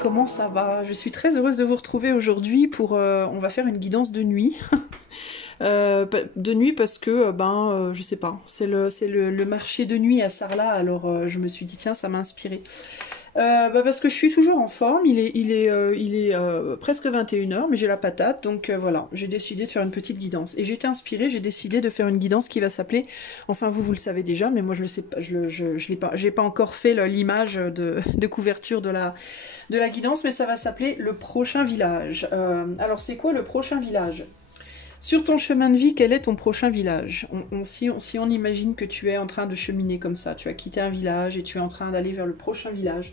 comment ça va? Je suis très heureuse de vous retrouver aujourd'hui pour... on va faire une guidance de nuit. De nuit parce que, je sais pas, c'est le marché de nuit à Sarlat, alors je me suis dit tiens, ça m'a inspiré. Parce que je suis toujours en forme, il est presque 21h, mais j'ai la patate, donc voilà, j'ai décidé de faire une petite guidance. Et j'ai été inspirée, j'ai décidé de faire une guidance qui va s'appeler, enfin vous le savez déjà, mais moi je le sais pas, je l'ai pas, j'ai pas encore fait l'image de couverture de la guidance, mais ça va s'appeler le prochain village. Alors c'est quoi le prochain village? Sur ton chemin de vie, quel est ton prochain village? Si on imagine que tu es en train de cheminer comme ça, tu as quitté un village et tu es en train d'aller vers le prochain village.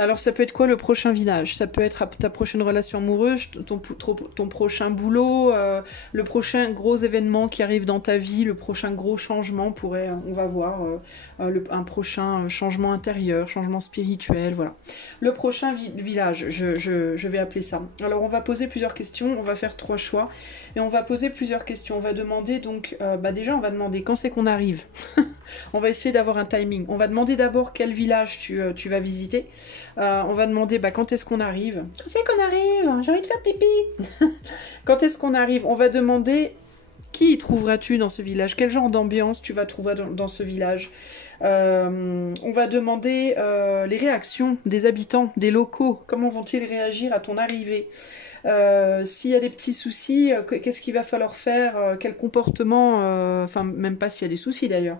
Alors ça peut être quoi le prochain village? Ça peut être ta prochaine relation amoureuse, ton prochain boulot, le prochain gros événement qui arrive dans ta vie, le prochain gros changement pourrait, on va voir, un prochain changement intérieur, changement spirituel, voilà. Le prochain village, je vais appeler ça. Alors on va poser plusieurs questions, on va faire 3 choix et on va poser plusieurs questions. On va demander donc, déjà on va demander quand c'est qu'on arrive. On va essayer d'avoir un timing. On va demander d'abord quel village tu vas visiter. On va demander quand est-ce qu'on arrive. Quand c'est qu'on arrive? J'ai envie de faire pipi. Quand est-ce qu'on arrive? On va demander qui y trouveras-tu dans ce village? Quel genre d'ambiance tu vas trouver dans ce village? On va demander les réactions des habitants, des locaux. Comment vont-ils réagir à ton arrivée? S'il y a des petits soucis, qu'est-ce qu'il va falloir faire? Quel comportement, enfin même pas s'il y a des soucis d'ailleurs,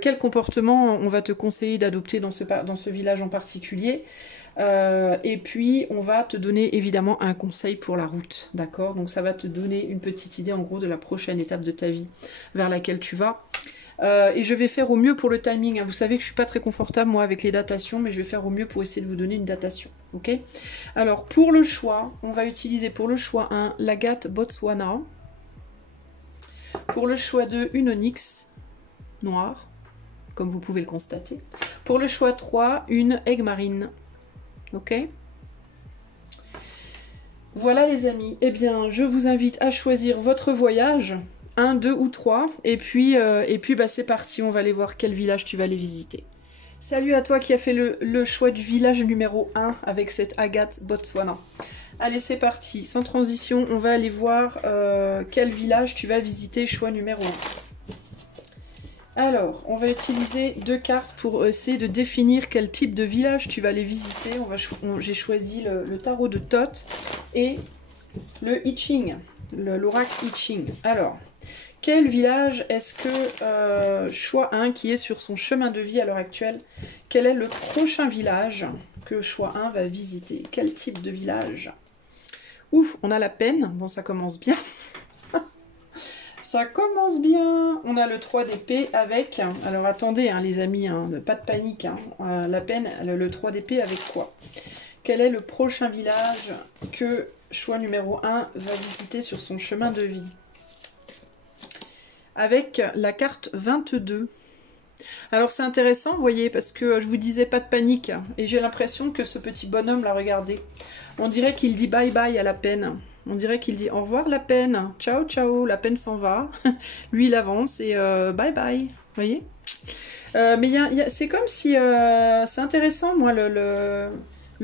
quel comportement on va te conseiller d'adopter dans ce village en particulier? Et puis on va te donner évidemment un conseil pour la route, d'accord? Donc ça va te donner une petite idée en gros de la prochaine étape de ta vie vers laquelle tu vas. Et je vais faire au mieux pour le timing, hein. Vous savez que je suis pas très confortable moi avec les datations, mais je vais faire au mieux pour essayer de vous donner une datation. Ok? Alors pour le choix, on va utiliser pour le choix 1 l'agate Botswana. Pour le choix 2, une onyx noire, comme vous pouvez le constater. Pour le choix 3, une aigue marine. Ok? Voilà les amis, eh bien je vous invite à choisir votre voyage, 1, 2 ou 3, et puis c'est parti, on va aller voir quel village tu vas aller visiter. Salut à toi qui as fait le choix du village numéro 1 avec cette agate Botswana. Allez c'est parti, sans transition, on va aller voir quel village tu vas visiter, choix numéro 1. Alors, on va utiliser 2 cartes pour essayer de définir quel type de village tu vas aller visiter. J'ai choisi le tarot de Thoth et le I Ching, l'oracle I Ching. Alors, quel village est-ce que, choix 1 qui est sur son chemin de vie à l'heure actuelle, quel est le prochain village que choix 1 va visiter? Quel type de village? Ouf, on a la peine, bon ça commence bien. Ça commence bien. On a le 3 d'épée avec... Alors attendez hein, les amis, hein, pas de panique. Hein. La peine, le 3 d'épée avec quoi? Quel est le prochain village que choix numéro 1 va visiter sur son chemin de vie? Avec la carte 22. Alors c'est intéressant, vous voyez, parce que je vous disais pas de panique. Et j'ai l'impression que ce petit bonhomme l'a regardé. On dirait qu'il dit bye bye à la peine. On dirait qu'il dit au revoir la peine, ciao ciao, la peine s'en va. Lui il avance et bye bye, vous voyez. Mais c'est comme si, c'est intéressant moi le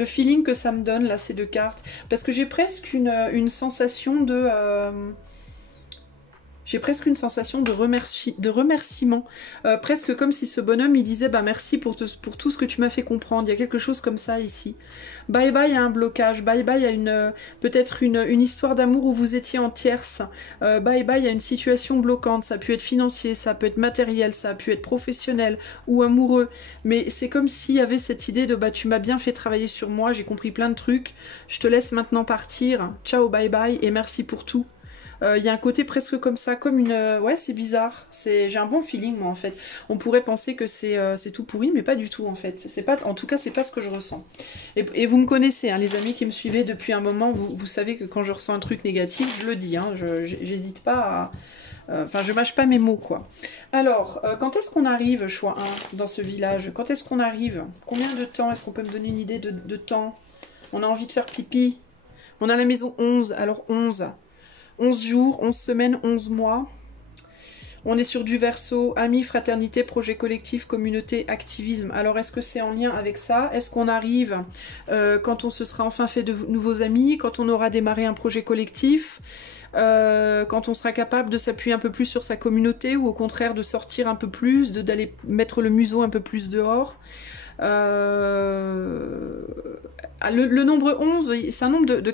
feeling que ça me donne là ces 2 cartes. Parce que j'ai presque une sensation de... J'ai presque une sensation de remerciement, presque comme si ce bonhomme il disait merci pour tout ce que tu m'as fait comprendre. Il y a quelque chose comme ça ici. Bye bye à un blocage, bye bye à peut-être une histoire d'amour où vous étiez en tierce, bye bye à une situation bloquante. Ça a pu être financier, ça peut être matériel, ça a pu être professionnel ou amoureux. Mais c'est comme s'il y avait cette idée de tu m'as bien fait travailler sur moi, j'ai compris plein de trucs, je te laisse maintenant partir, ciao bye bye et merci pour tout. Il y a un côté presque comme ça, comme une... ouais, c'est bizarre. J'ai un bon feeling, moi, en fait. On pourrait penser que c'est tout pourri, mais pas du tout, en fait. En tout cas, c'est pas ce que je ressens. Et vous me connaissez, hein, les amis qui me suivaient depuis un moment, vous savez que quand je ressens un truc négatif, je le dis. Hein, j'hésite pas à... Enfin, je mâche pas mes mots, quoi. Alors, quand est-ce qu'on arrive, choix 1, dans ce village? Quand est-ce qu'on arrive? Combien de temps? Est-ce qu'on peut me donner une idée de temps? On a envie de faire pipi. On a la maison 11, alors 11... 11 jours, 11 semaines, 11 mois. On est sur du Verseau, amis, fraternité, projet collectif, communauté, activisme. Alors est-ce que c'est en lien avec ça? Est-ce qu'on arrive quand on se sera enfin fait de nouveaux amis, quand on aura démarré un projet collectif, quand on sera capable de s'appuyer un peu plus sur sa communauté, ou au contraire de sortir un peu plus, d'aller mettre le museau un peu plus dehors? Le nombre 11, c'est un nombre de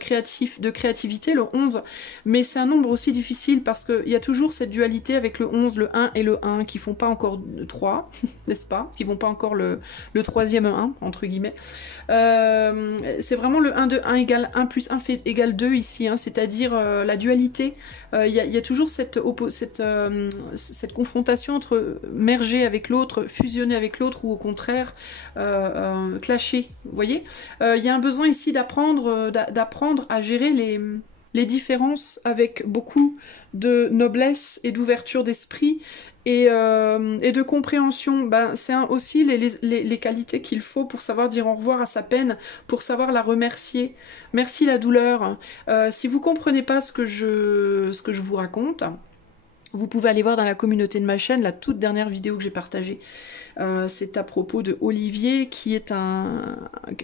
créativité, le 11, mais c'est un nombre aussi difficile parce qu'il y a toujours cette dualité avec le 11, le 1 et le 1 qui font pas encore 3, n'est-ce pas? Qui vont pas encore le troisième 1, entre guillemets. C'est vraiment le 1 de 1 égale 1 plus 1 fait, égale 2 ici, hein, c'est-à-dire la dualité. Il y a toujours cette confrontation entre merger avec l'autre, fusionner avec l'autre, ou au contraire clasher, vous voyez. Il y a un besoin ici d'apprendre à gérer les différences avec beaucoup de noblesse et d'ouverture d'esprit et de compréhension. Ben, c'est aussi les qualités qu'il faut pour savoir dire au revoir à sa peine, pour savoir la remercier. Merci la douleur. Si vous comprenez pas ce que je vous raconte, vous pouvez aller voir dans la communauté de ma chaîne la toute dernière vidéo que j'ai partagée. C'est à propos de Olivier, qui est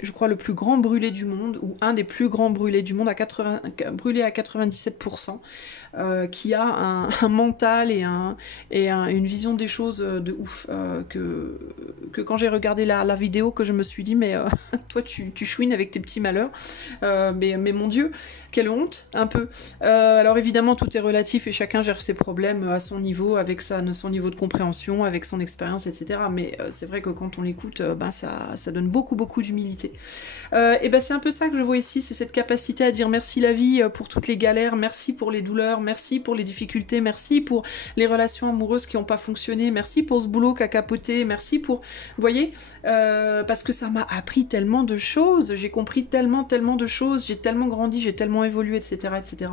je crois, le plus grand brûlé du monde, ou un des plus grands brûlés du monde, brûlé à 97%, qui a un mental et une vision des choses de ouf, que quand j'ai regardé la vidéo, que je me suis dit, mais toi tu chouines avec tes petits malheurs, mais mon Dieu, quelle honte, un peu. Alors évidemment tout est relatif et chacun gère ses problèmes à son niveau, avec son niveau de compréhension, avec son expérience, etc. Mais c'est vrai que quand on l'écoute, ça donne beaucoup d'humilité. Et ben c'est un peu ça que je vois ici, c'est cette capacité à dire merci la vie pour toutes les galères, merci pour les douleurs, merci pour les difficultés, merci pour les relations amoureuses qui n'ont pas fonctionné, merci pour ce boulot qui a capoté, merci pour... Vous voyez, parce que ça m'a appris tellement de choses, j'ai compris tellement de choses, j'ai tellement grandi, j'ai tellement évolué, etc. etc.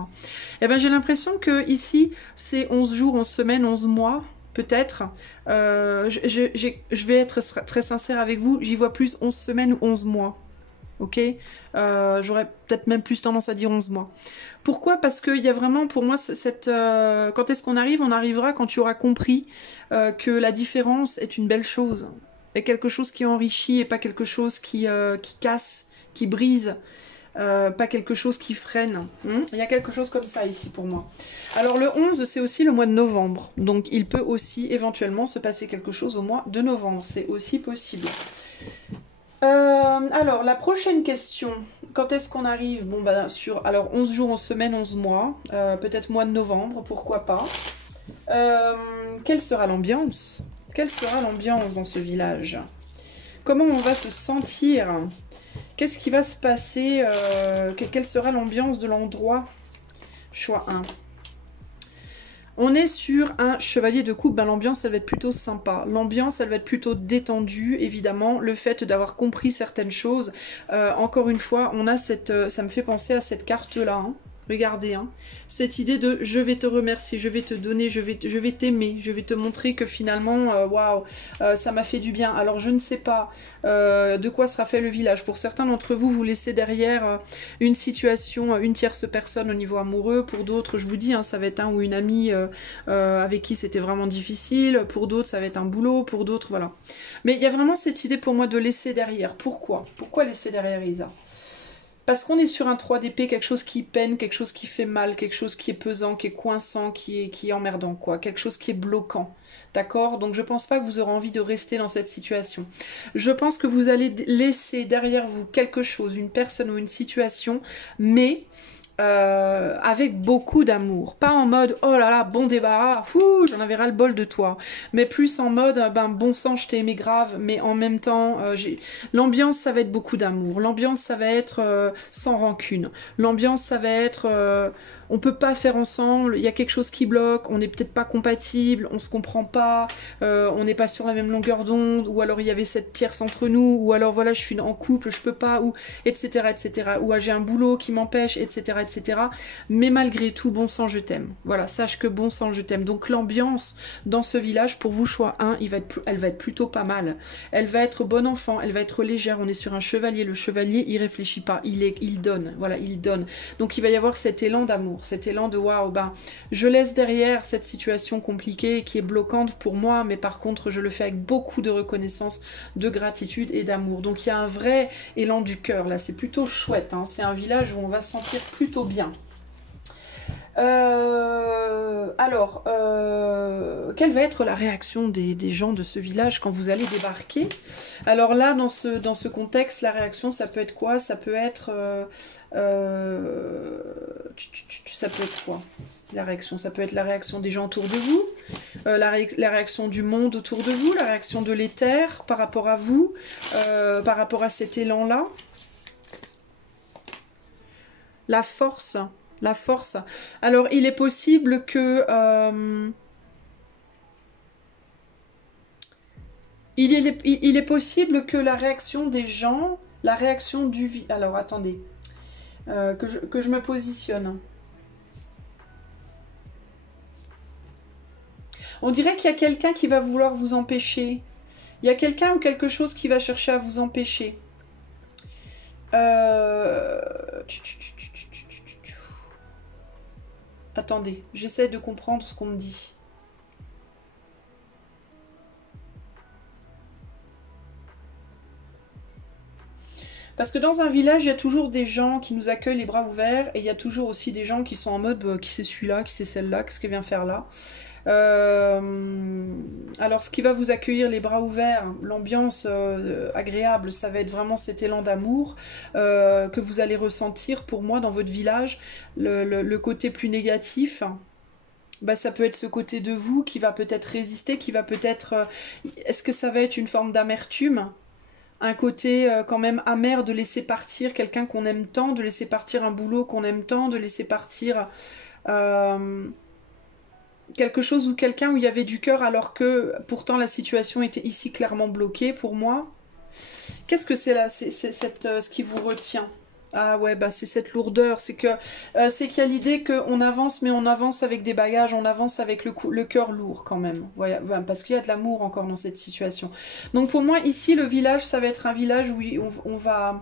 Et ben j'ai l'impression que ici, c'est 11 jours, 11 semaines, 11 mois, peut-être. Je vais être très sincère avec vous, j'y vois plus 11 semaines ou 11 mois. Ok, j'aurais peut-être même plus tendance à dire 11 mois. Pourquoi? Parce qu'il y a vraiment pour moi quand est-ce qu'on arrive? On arrivera quand tu auras compris que la différence est une belle chose, est quelque chose qui enrichit et pas quelque chose qui casse, qui brise. Pas quelque chose qui freine. Il y a quelque chose comme ça ici pour moi. Alors le 11, c'est aussi le mois de novembre. Donc il peut aussi éventuellement se passer quelque chose au mois de novembre. C'est aussi possible. Alors la prochaine question. Quand est-ce qu'on arrive? Bon bah alors 11 jours, 11 semaines, 11 mois. Peut-être mois de novembre, pourquoi pas. Quelle sera l'ambiance? Quelle sera l'ambiance dans ce village? Comment on va se sentir? Qu'est-ce qui va se passer? Quelle sera l'ambiance de l'endroit? Choix 1. On est sur un chevalier de coupe. Ben, l'ambiance, elle va être plutôt sympa. L'ambiance, elle va être plutôt détendue, évidemment. Le fait d'avoir compris certaines choses. Encore une fois, on a ça me fait penser à cette carte-là. Hein. Regardez, hein, cette idée de je vais te remercier, je vais te donner, je vais t'aimer, je vais te montrer que finalement, waouh, ça m'a fait du bien. Alors je ne sais pas de quoi sera fait le village. Pour certains d'entre vous, vous laissez derrière une situation, une tierce personne au niveau amoureux. Pour d'autres, je vous dis, hein, ça va être un ou une amie avec qui c'était vraiment difficile. Pour d'autres, ça va être un boulot. Pour d'autres, voilà. Mais il y a vraiment cette idée pour moi de laisser derrière. Pourquoi? Pourquoi laisser derrière, Isa? Parce qu'on est sur un 3 d'épée, quelque chose qui peine, quelque chose qui fait mal, quelque chose qui est pesant, qui est coinçant, qui est emmerdant, quoi. Quelque chose qui est bloquant, d'accord? Donc je pense pas que vous aurez envie de rester dans cette situation. Je pense que vous allez laisser derrière vous quelque chose, une personne ou une situation, mais... avec beaucoup d'amour, pas en mode oh là là bon débarras, j'en avais ras le bol de toi, mais plus en mode ben bon sang je t'ai aimé grave, mais en même temps l'ambiance ça va être beaucoup d'amour, l'ambiance ça va être sans rancune, l'ambiance ça va être on peut pas faire ensemble, il y a quelque chose qui bloque, on n'est peut-être pas compatible, on se comprend pas, on n'est pas sur la même longueur d'onde, ou alors il y avait cette tierce entre nous, ou alors voilà je suis en couple, je peux pas, ou etc etc, ou j'ai un boulot qui m'empêche, etc etc. Mais malgré tout, bon sang, je t'aime. Voilà, sache que bon sang, je t'aime. Donc l'ambiance dans ce village, pour vous, choix 1, elle va être plutôt pas mal. Elle va être bon enfant, elle va être légère. On est sur un chevalier. Le chevalier, il réfléchit pas, il donne. Voilà, il donne. Donc il va y avoir cet élan d'amour, cet élan de waouh, ben, je laisse derrière cette situation compliquée qui est bloquante pour moi, mais par contre, je le fais avec beaucoup de reconnaissance, de gratitude et d'amour. Donc il y a un vrai élan du cœur là, c'est plutôt chouette, hein. C'est un village où on va se sentir plutôt bien. Quelle va être la réaction des gens de ce village quand vous allez débarquer? Alors là, dans ce contexte, la réaction, ça peut être quoi? Ça peut être... ça peut être quoi? La réaction, ça peut être la réaction des gens autour de vous, la réaction du monde autour de vous, la réaction de l'éther par rapport à vous, par rapport à cet élan-là. La force. La force. Alors, il est possible que... il est possible que la réaction des gens, la réaction du... Alors, attendez. Que je me positionne. On dirait qu'il y a quelqu'un qui va vouloir vous empêcher. Il y a quelqu'un ou quelque chose qui va chercher à vous empêcher. Attendez, j'essaie de comprendre ce qu'on me dit. Parce que dans un village, il y a toujours des gens qui nous accueillent les bras ouverts, et il y a toujours aussi des gens qui sont en mode qui c'est celui-là, qui c'est celle-là, qu'est-ce qu'elle vient faire là. Alors ce qui va vous accueillir les bras ouverts, l'ambiance agréable, ça va être vraiment cet élan d'amour que vous allez ressentir pour moi dans votre village. Le côté plus négatif, bah, ça peut être ce côté de vous qui va peut-être résister, qui va peut-être... Est-ce que ça va être une forme d'amertume? Un côté quand même amer de laisser partir quelqu'un qu'on aime tant, de laisser partir un boulot qu'on aime tant, de laisser partir quelque chose ou quelqu'un où il y avait du cœur alors que pourtant la situation était ici clairement bloquée pour moi. Qu'est-ce que c'est là? C'est ce qui vous retient? Ah ouais, bah c'est cette lourdeur, c'est qu'il y a l'idée qu'on avance, mais on avance avec des bagages, on avance avec le cœur lourd quand même. Ouais, parce qu'il y a de l'amour encore dans cette situation. Donc pour moi, ici, le village, ça va être un village où on va...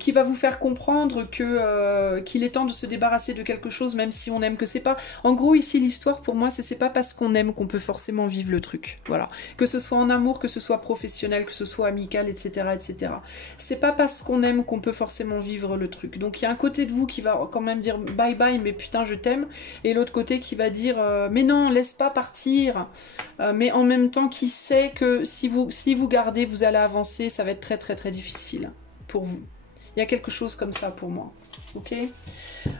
qui va vous faire comprendre que qu'il est temps de se débarrasser de quelque chose, même si on aime, que c'est pas... En gros, ici, l'histoire, pour moi, c'est pas parce qu'on aime qu'on peut forcément vivre le truc. Voilà. Que ce soit en amour, que ce soit professionnel, que ce soit amical, etc., etc. C'est pas parce qu'on aime qu'on peut forcément vivre le truc. Donc, il y a un côté de vous qui va quand même dire bye bye, mais putain, je t'aime. Et l'autre côté qui va dire mais non, laisse pas partir. Mais en même temps, qui sait que si vous gardez, vous allez avancer, ça va être très, très, très difficile pour vous. Il y a quelque chose comme ça pour moi. Ok.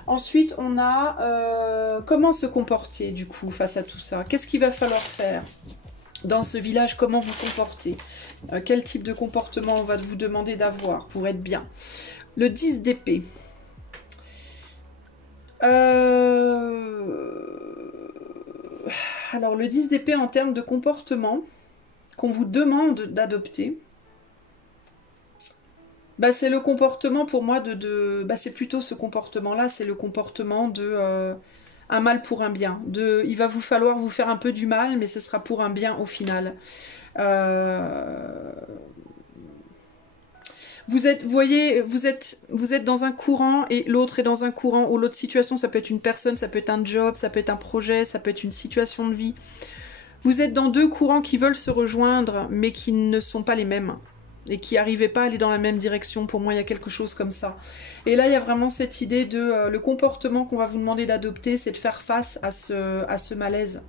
Ensuite, on a comment se comporter du coup face à tout ça. Qu'est-ce qu'il va falloir faire dans ce village? Comment vous comporter? Quel type de comportement on va vous demander d'avoir pour être bien? Le 10 d'épée. Alors, le 10 d'épée en termes de comportement qu'on vous demande d'adopter. Bah, c'est le comportement pour moi bah, c'est plutôt ce comportement-là, c'est le comportement de un mal pour un bien. Il va vous falloir vous faire un peu du mal, mais ce sera pour un bien au final. Vous voyez, vous êtes dans un courant et l'autre est dans un courant, ou l'autre situation, ça peut être une personne, ça peut être un job, ça peut être un projet, ça peut être une situation de vie. Vous êtes dans deux courants qui veulent se rejoindre, mais qui ne sont pas les mêmes. Et qui n'arrivaient pas à aller dans la même direction. Pour moi, il y a quelque chose comme ça. Et là, il y a vraiment cette idée de... le comportement qu'on va vous demander d'adopter, c'est de faire face à ce malaise.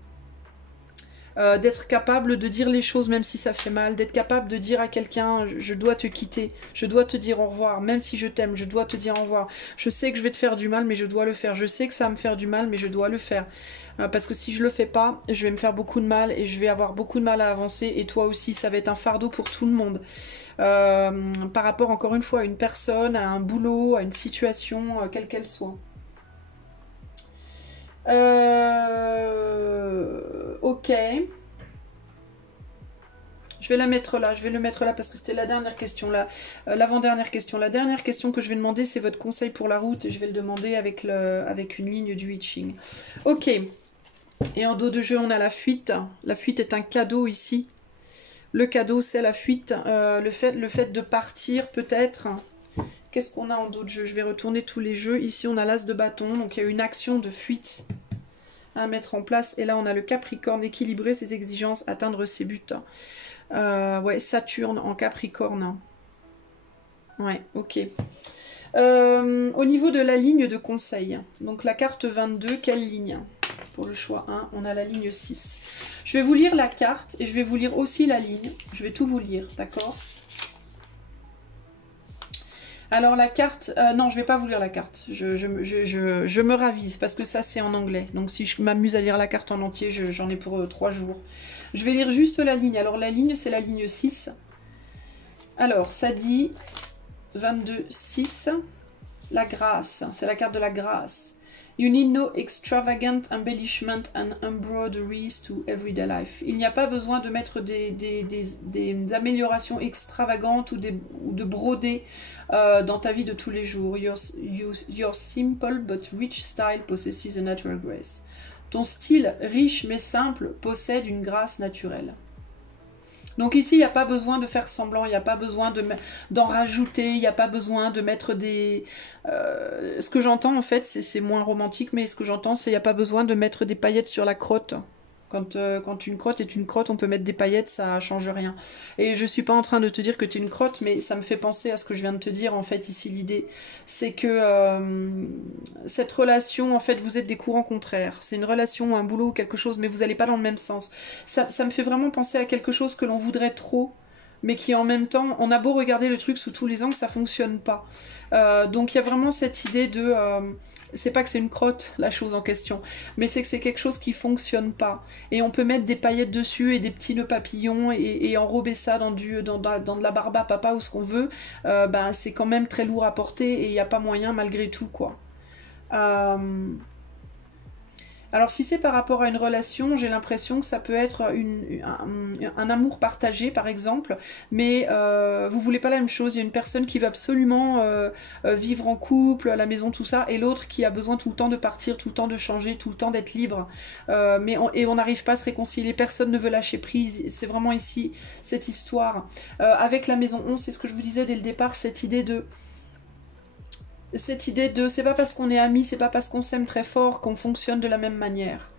D'être capable de dire les choses même si ça fait mal, d'être capable de dire à quelqu'un je dois te quitter, je dois te dire au revoir, même si je t'aime, je dois te dire au revoir. Je sais que je vais te faire du mal, mais je dois le faire. Je sais que ça va me faire du mal, mais je dois le faire. Parce que si je le fais pas, je vais me faire beaucoup de mal et je vais avoir beaucoup de mal à avancer, et toi aussi, ça va être un fardeau pour tout le monde. Par rapport encore une fois à une personne, à un boulot, à une situation, quelle qu'elle soit. Ok. vais la mettre là, je vais le mettre là parce que c'était la dernière question, l'avant-dernière question. La dernière question que je vais demander, c'est votre conseil pour la route et je vais le demander avec, avec une ligne du I Ching. Ok, et en dos de jeu, on a la fuite. La fuite est un cadeau ici. Le cadeau, c'est la fuite, le fait de partir peut-être. Qu'est-ce qu'on a en dos de jeu? Je vais retourner tous les jeux. Ici, on a l'as de bâton, donc il y a une action de fuite à mettre en place. Et là, on a le Capricorne, équilibrer ses exigences, atteindre ses buts. Ouais, Saturne en Capricorne. Ouais, ok. Au niveau de la ligne de conseil, donc la carte 22, quelle ligne? Pour le choix 1, on a la ligne 6. Je vais vous lire la carte et je vais vous lire aussi la ligne. Je vais tout vous lire, d'accord? Alors la carte, non je vais pas vous lire la carte, je me ravise parce que ça c'est en anglais. Donc si je m'amuse à lire la carte en entier, j'en ai pour 3 jours. Je vais lire juste la ligne. Alors la ligne c'est la ligne 6. Alors ça dit 22-6, la grâce, c'est la carte de la grâce. You need no extravagant embellishment and embroideries to everyday life. Il n'y a pas besoin de mettre des améliorations extravagantes ou de broder dans ta vie de tous les jours. Your simple but rich style possesses a natural grace. Ton style riche mais simple possède une grâce naturelle. Donc ici, il n'y a pas besoin de faire semblant, il n'y a pas besoin d'en rajouter, il n'y a pas besoin de mettre des... ce que j'entends en fait, c'est moins romantique, mais ce que j'entends, c'est qu'il n'y a pas besoin de mettre des paillettes sur la crotte. Quand une crotte est une crotte, on peut mettre des paillettes, ça change rien. Et je suis pas en train de te dire que tu es une crotte, mais ça me fait penser à ce que je viens de te dire. En fait, ici, l'idée, c'est que cette relation, en fait, vous êtes des courants contraires. C'est une relation, un boulot ou quelque chose, mais vous n'allez pas dans le même sens. Ça me fait vraiment penser à quelque chose que l'on voudrait trop, mais qui en même temps, on a beau regarder le truc sous tous les angles, ça fonctionne pas. Donc il y a vraiment cette idée de... c'est pas que c'est une crotte, la chose en question, mais c'est que c'est quelque chose qui fonctionne pas. Et on peut mettre des paillettes dessus et des petits nœuds papillons et enrober ça dans de la barbe à papa ou ce qu'on veut. Ben, c'est quand même très lourd à porter et il n'y a pas moyen malgré tout, quoi. Alors si c'est par rapport à une relation, j'ai l'impression que ça peut être un amour partagé par exemple, mais vous voulez pas la même chose. Il y a une personne qui veut absolument vivre en couple, à la maison, tout ça, et l'autre qui a besoin tout le temps de partir, tout le temps de changer, tout le temps d'être libre. Et on n'arrive pas à se réconcilier, personne ne veut lâcher prise. C'est vraiment ici cette histoire. Avec la maison 11, c'est ce que je vous disais dès le départ, cette idée de c'est pas parce qu'on est amis, c'est pas parce qu'on s'aime très fort qu'on fonctionne de la même manière.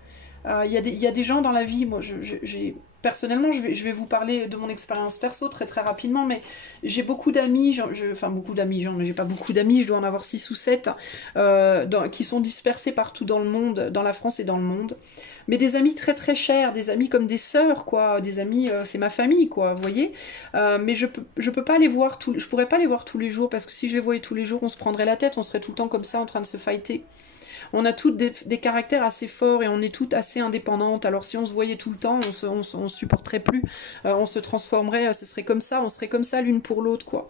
Il y a des gens dans la vie, moi personnellement je vais vous parler de mon expérience perso très très rapidement, mais j'ai beaucoup d'amis, enfin beaucoup d'amis, j'ai pas beaucoup d'amis, je dois en avoir 6 ou 7 qui sont dispersés partout dans le monde, dans la France et dans le monde. Mais des amis très très chers, des amis comme des sœurs, quoi, des amis, c'est ma famille, quoi, vous voyez. Mais je peux pas les voir je pourrais pas les voir tous les jours, parce que si je les voyais tous les jours, on se prendrait la tête, on serait tout le temps comme ça en train de se fighter. On a toutes des caractères assez forts et on est toutes assez indépendantes. Alors si on se voyait tout le temps, on se supporterait plus, on se transformerait, ce serait comme ça, on serait comme ça l'une pour l'autre, quoi.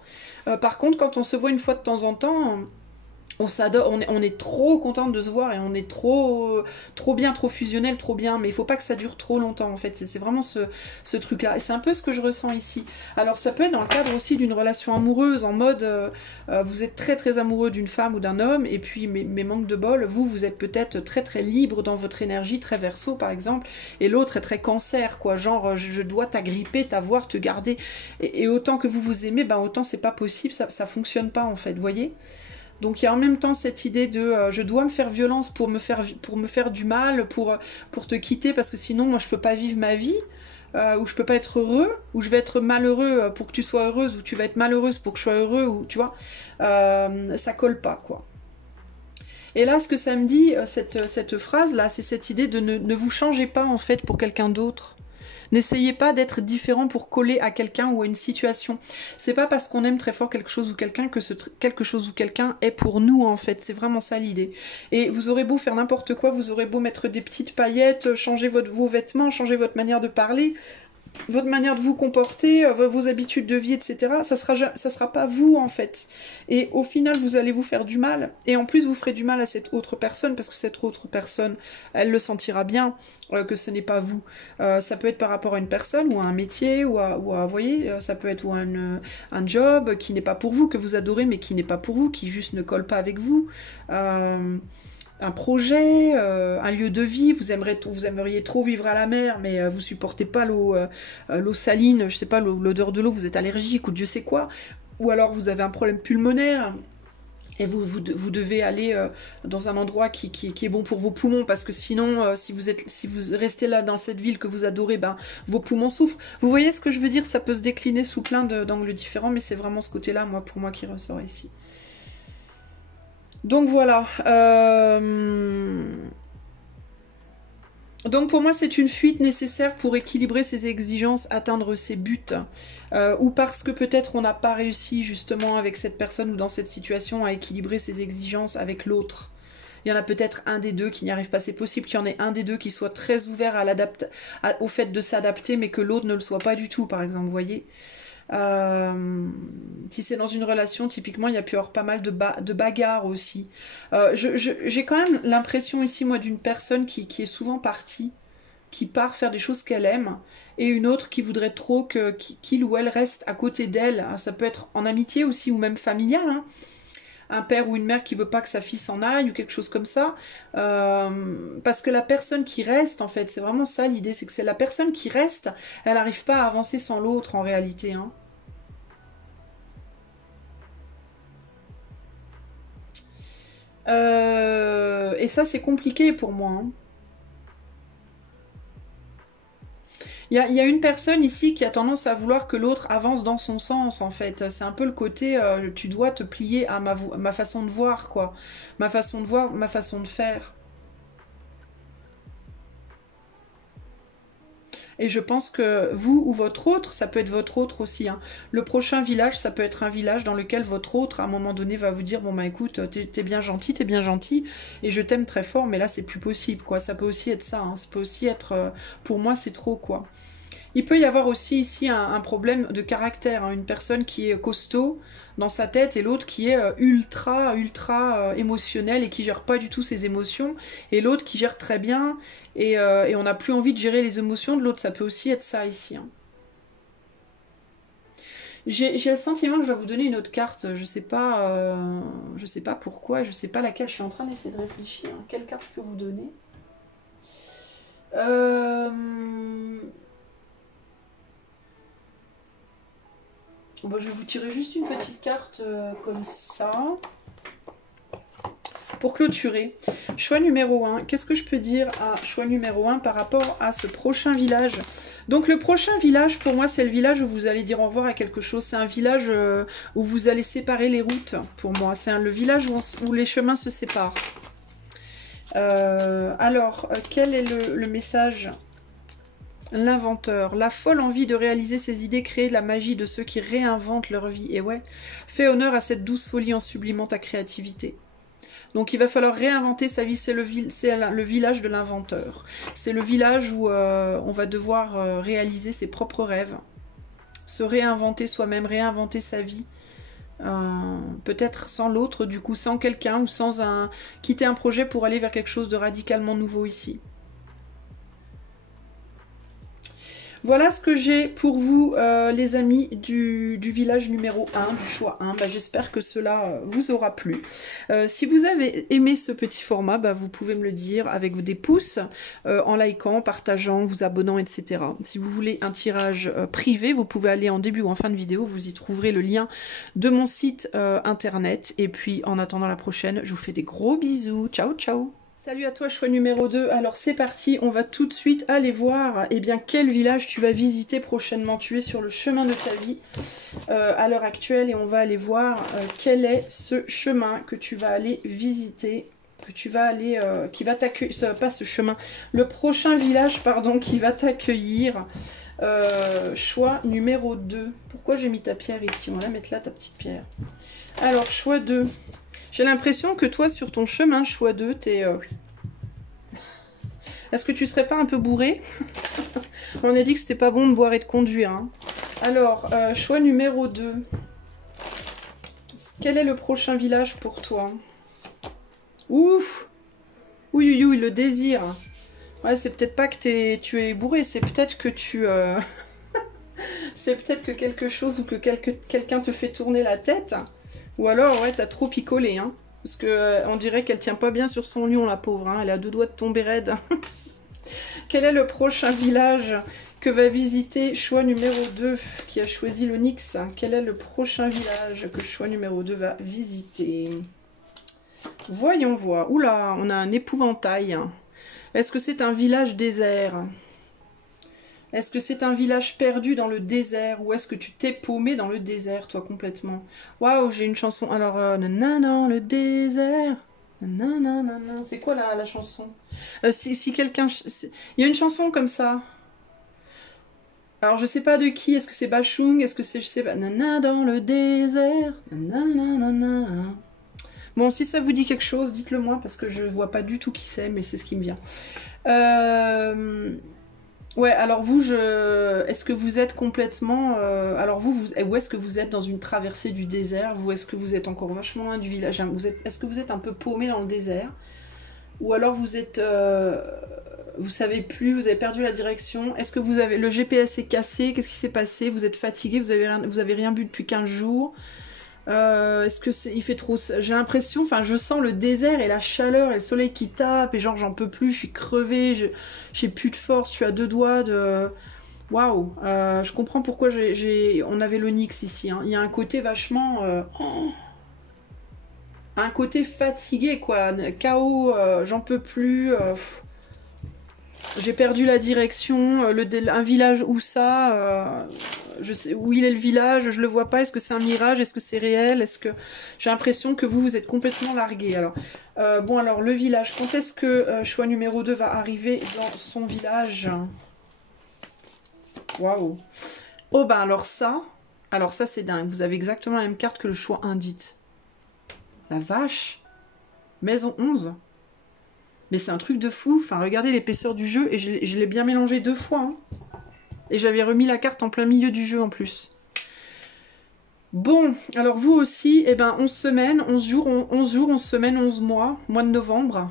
Par contre, quand on se voit une fois de temps en temps... On s'adore, on est trop contente de se voir et on est trop bien, trop fusionnel, trop bien, mais il faut pas que ça dure trop longtemps en fait, c'est vraiment ce truc-là, et c'est un peu ce que je ressens ici. Alors ça peut être dans le cadre aussi d'une relation amoureuse, en mode vous êtes très très amoureux d'une femme ou d'un homme, et puis mais manque de bol, vous êtes peut-être très très libre dans votre énergie, très verso par exemple, et l'autre est très cancer, quoi, genre je dois t'agripper, t'avoir, te garder, et autant que vous vous aimez, ben autant c'est pas possible, ça fonctionne pas en fait, vous voyez. Donc il y a en même temps cette idée de je dois me faire violence pour me faire du mal, pour te quitter, parce que sinon moi je peux pas vivre ma vie, ou je peux pas être heureux, ou je vais être malheureux pour que tu sois heureuse, ou tu vas être malheureuse pour que je sois heureux, ou tu vois, ça colle pas, quoi. Et là, ce que ça me dit, cette phrase-là, c'est cette idée de ne vous changez pas en fait pour quelqu'un d'autre. N'essayez pas d'être différent pour coller à quelqu'un ou à une situation. C'est pas parce qu'on aime très fort quelque chose ou quelqu'un que quelque chose ou quelqu'un est pour nous en fait. C'est vraiment ça l'idée. Et vous aurez beau faire n'importe quoi, vous aurez beau mettre des petites paillettes, changer vos vêtements, changer votre manière de parler. votre manière de vous comporter, vos habitudes de vie, etc., ça sera pas vous, en fait. Et au final, vous allez vous faire du mal. Et en plus, vous ferez du mal à cette autre personne, parce que cette autre personne, elle le sentira bien, que ce n'est pas vous. Ça peut être par rapport à une personne, ou à un métier, vous voyez, ça peut être un job qui n'est pas pour vous, que vous adorez, mais qui n'est pas pour vous, qui juste ne colle pas avec vous. Un projet, un lieu de vie, vous aimeriez trop vivre à la mer, mais vous supportez pas l'eau saline, je sais pas, l'odeur de l'eau, vous êtes allergique ou Dieu sait quoi, ou alors vous avez un problème pulmonaire, et vous devez aller dans un endroit qui est bon pour vos poumons, parce que sinon, si vous restez là dans cette ville que vous adorez, ben, vos poumons souffrent. Vous voyez ce que je veux dire? Ça peut se décliner sous plein d'angles différents, mais c'est vraiment ce côté-là, pour moi, qui ressort ici. Donc voilà. Donc pour moi, c'est une fuite nécessaire pour équilibrer ses exigences, atteindre ses buts. Ou parce que peut-être on n'a pas réussi justement avec cette personne ou dans cette situation à équilibrer ses exigences avec l'autre. Il y en a peut-être un des deux qui n'y arrive pas. C'est possible qu'il y en ait un des deux qui soit très ouvert au fait de s'adapter, mais que l'autre ne le soit pas du tout, par exemple, vous voyez. Si c'est dans une relation, typiquement, il y a pu y avoir pas mal de bagarres aussi. J'ai quand même l'impression ici, moi, d'une personne qui est souvent partie, qui part faire des choses qu'elle aime, et une autre qui voudrait trop qu'il ou elle reste à côté d'elle. Ça peut être en amitié aussi, ou même familial, hein. Un père ou une mère qui veut pas que sa fille s'en aille, ou quelque chose comme ça. Parce que la personne qui reste, en fait, c'est vraiment ça l'idée, c'est que c'est la personne qui reste, elle n'arrive pas à avancer sans l'autre, en réalité, hein. Et ça, c'est compliqué pour moi, hein. Il y a une personne ici qui a tendance à vouloir que l'autre avance dans son sens, en fait. C'est un peu le côté, tu dois te plier à ma façon de voir, quoi. Ma façon de voir, ma façon de faire. Et je pense que vous ou votre autre, ça peut être votre autre aussi, hein. Le prochain village, ça peut être un village dans lequel votre autre, à un moment donné, va vous dire, bon bah écoute, t'es bien gentil, et je t'aime très fort, mais là c'est plus possible, quoi. Ça peut aussi être ça, hein. Ça peut aussi être, pour moi c'est trop, quoi. Il peut y avoir aussi ici un problème de caractère, hein, une personne qui est costaud dans sa tête et l'autre qui est ultra émotionnelle et qui gère pas du tout ses émotions, et l'autre qui gère très bien et on n'a plus envie de gérer les émotions de l'autre. Ça peut aussi être ça ici, hein. J'ai le sentiment que je vais vous donner une autre carte, je sais pas pourquoi, je sais pas laquelle, je suis en train d'essayer de réfléchir, hein. Quelle carte je peux vous donner? Bon, je vais vous tirer juste une petite carte comme ça. Pour clôturer, choix numéro 1. Qu'est-ce que je peux dire à choix numéro 1 par rapport à ce prochain village? Donc le prochain village, pour moi, c'est le village où vous allez dire au revoir à quelque chose. C'est un village où vous allez séparer les routes, pour moi. C'est le village où les chemins se séparent. Alors, quel est le message? L'inventeur, la folle envie de réaliser ses idées, créer de la magie de ceux qui réinventent leur vie. Et ouais, fais honneur à cette douce folie en sublimant ta créativité. Donc il va falloir réinventer sa vie, c'est le village de l'inventeur. C'est le village où on va devoir réaliser ses propres rêves, se réinventer soi-même, réinventer sa vie. Peut-être sans l'autre, du coup sans quelqu'un ou quitter un projet pour aller vers quelque chose de radicalement nouveau ici. Voilà ce que j'ai pour vous, les amis du village numéro 1, du choix 1. Bah, j'espère que cela vous aura plu. Si vous avez aimé ce petit format, bah, vous pouvez me le dire avec des pouces, en likant, partageant, vous abonnant, etc. Si vous voulez un tirage privé, vous pouvez aller en début ou en fin de vidéo. Vous y trouverez le lien de mon site internet. Et puis, en attendant la prochaine, je vous fais des gros bisous. Ciao, ciao! Salut à toi, choix numéro 2. Alors c'est parti, on va tout de suite aller voir quel village tu vas visiter prochainement. Tu es sur le chemin de ta vie à l'heure actuelle et on va aller voir quel est ce chemin que tu vas aller visiter, que tu vas aller, qui va t'accueillir, pas ce chemin, le prochain village, pardon, qui va t'accueillir. Choix numéro 2. Pourquoi j'ai mis ta pierre ici? On va la mettre là, ta petite pierre. Alors, choix 2. J'ai l'impression que toi, sur ton chemin, choix 2, t'es... Est-ce que tu serais pas un peu bourré? On a dit que c'était pas bon de boire et de conduire. Hein. Alors, choix numéro 2. Quel est le prochain village pour toi? Ouf! Oui, oui, oui, le désir. Ouais, c'est peut-être pas que tu es bourré, c'est peut-être que tu... c'est peut-être que quelque chose ou que quelqu'un te fait tourner la tête. Ou alors, ouais, t'as trop picolé, hein. Parce que on dirait qu'elle tient pas bien sur son lion, la pauvre. Hein. Elle a 2 doigts de tomber raide. Quel est le prochain village que va visiter choix numéro 2 qui a choisi l'Onyx? Quel est le prochain village que choix numéro 2 va visiter? Voyons voir. Oula, on a un épouvantail. Est-ce que c'est un village désert? Est-ce que c'est un village perdu dans le désert? Ou est-ce que tu t'es paumé dans le désert, toi, complètement? Waouh, j'ai une chanson. Alors, nanana, le désert. Nanana, c'est quoi la chanson? Si quelqu'un... Il y a une chanson comme ça. Alors, je sais pas de qui. Est-ce que c'est Bachung? Est-ce que c'est... Je sais pas. Nanana, dans le désert. Nanana. Bon, si ça vous dit quelque chose, dites-le moi, parce que je vois pas du tout qui c'est, mais c'est ce qui me vient. Ouais, alors vous, est-ce que vous êtes complètement... alors vous, où est-ce que vous êtes dans une traversée du désert? Vous, est-ce que vous êtes encore vachement loin du village? Est-ce que vous êtes un peu paumé dans le désert? Ou alors vous êtes... vous savez plus, vous avez perdu la direction? Est-ce que vous avez... Le GPS est cassé? Qu'est-ce qui s'est passé? Vous êtes fatigué? Vous avez rien bu depuis 15 jours? Est-ce que il fait trop... J'ai l'impression, enfin je sens le désert et la chaleur et le soleil qui tape et genre j'en peux plus, je suis crevée, j'ai plus de force, je suis à 2 doigts de... Waouh, je comprends pourquoi on avait l'Onyx ici, hein. Il y a un côté vachement... un côté fatigué quoi, KO, j'en peux plus... J'ai perdu la direction, un village où ça, je sais où il est le village, je le vois pas, est-ce que c'est un mirage, est-ce que c'est réel, est-ce que... J'ai l'impression que vous êtes complètement largué. Alors, bon alors le village, quand est-ce que choix numéro 2 va arriver dans son village? Waouh. Oh ben alors ça c'est dingue, vous avez exactement la même carte que le choix indique. La vache. Maison 11. Mais c'est un truc de fou. Enfin, regardez l'épaisseur du jeu. Et je l'ai bien mélangé 2 fois. Hein. Et j'avais remis la carte en plein milieu du jeu en plus. Bon, alors vous aussi, eh ben 11 semaines, 11 jours, 11 semaines, 11 mois. Mois de novembre.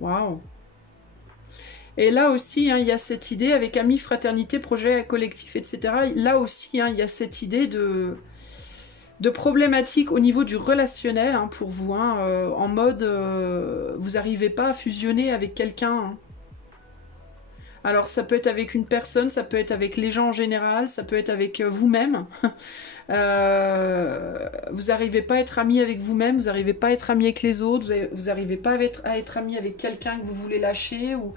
Waouh. Et là aussi, hein, il y a cette idée avec amis, fraternité, projet collectif, etc. Là aussi, hein, il y a cette idée de problématiques au niveau du relationnel hein, pour vous, hein, en mode vous n'arrivez pas à fusionner avec quelqu'un. Hein. Alors ça peut être avec une personne, ça peut être avec les gens en général, ça peut être avec vous-même. Vous n'arrivez pas à être ami avec vous-même, vous n'arrivez pas à être ami avec les autres, vous n'arrivez pas à être ami avec quelqu'un que vous voulez lâcher, ou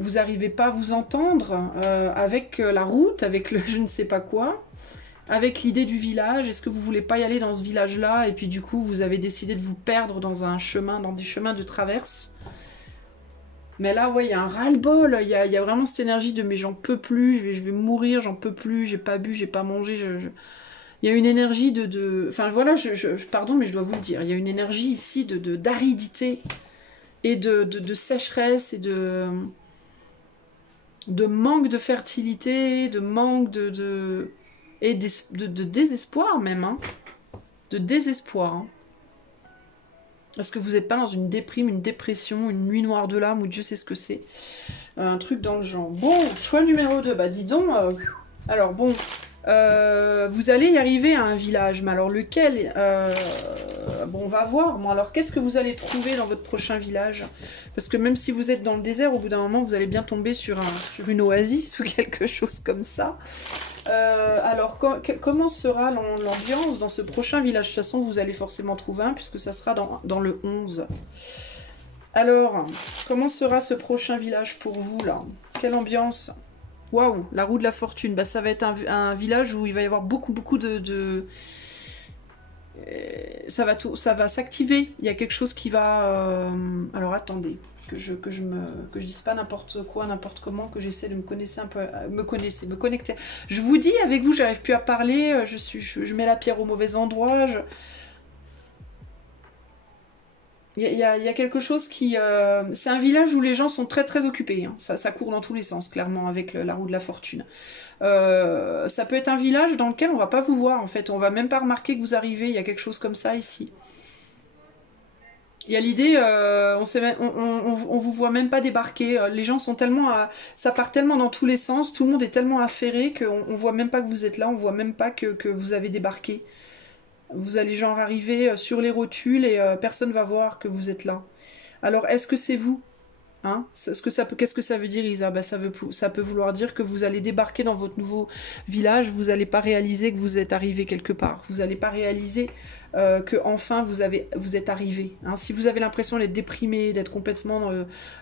vous n'arrivez pas à vous entendre avec la route, avec le je ne sais pas quoi. Avec l'idée du village, est-ce que vous voulez pas y aller dans ce village-là et puis du coup vous avez décidé de vous perdre dans un chemin, dans des chemins de traverse. Mais là, ouais, il y a un ras-le-bol, il y a vraiment cette énergie de mais j'en peux plus, je vais mourir, j'en peux plus, j'ai pas bu, j'ai pas mangé, il y a une énergie Enfin voilà, pardon, mais je dois vous le dire, il y a une énergie ici d'aridité et de sécheresse et de manque de fertilité, de manque et de désespoir même, hein. De désespoir. Hein. Est-ce que vous n'êtes pas dans une déprime, une dépression, une nuit noire de l'âme, ou Dieu sait ce que c'est? Un truc dans le genre. Bon, choix numéro 2, bah dis donc. Alors bon, vous allez y arriver à un village, mais alors lequel? Bon, on va voir. Bon, alors qu'est-ce que vous allez trouver dans votre prochain village? Parce que même si vous êtes dans le désert, au bout d'un moment, vous allez bien tomber sur une oasis ou quelque chose comme ça. Alors, comment sera l'ambiance dans ce prochain village? De toute façon, vous allez forcément trouver un, puisque ça sera dans le 11. Alors, comment sera ce prochain village pour vous, là? Quelle ambiance? Waouh, la roue de la fortune. Bah, ça va être un village où il va y avoir beaucoup ça va s'activer. Il y a quelque chose qui va... Alors, attendez, que je dise pas n'importe quoi, n'importe comment, que j'essaie de me connaître un peu, me connecter. Je vous dis, avec vous, j'arrive plus à parler, je mets la pierre au mauvais endroit, Il y a quelque chose qui... c'est un village où les gens sont très très occupés. Hein. Ça court dans tous les sens, clairement, avec la roue de la fortune. Ça peut être un village dans lequel on va pas vous voir, en fait. On va même pas remarquer que vous arrivez. Il y a quelque chose comme ça ici. Il y a l'idée, on vous voit même pas débarquer. Les gens sont tellement... ça part tellement dans tous les sens. Tout le monde est tellement affairé qu'on voit même pas que vous êtes là. On voit même pas que vous avez débarqué. Vous allez genre arriver sur les rotules et personne va voir que vous êtes là. Alors, est-ce que c'est vous? Hein? Qu'est-ce que ça veut dire, Isa? Bah, ça peut vouloir dire que vous allez débarquer dans votre nouveau village, vous n'allez pas réaliser que vous êtes arrivé quelque part. Vous n'allez pas réaliser que enfin vous êtes arrivé. Hein? Si vous avez l'impression d'être déprimé, d'être complètement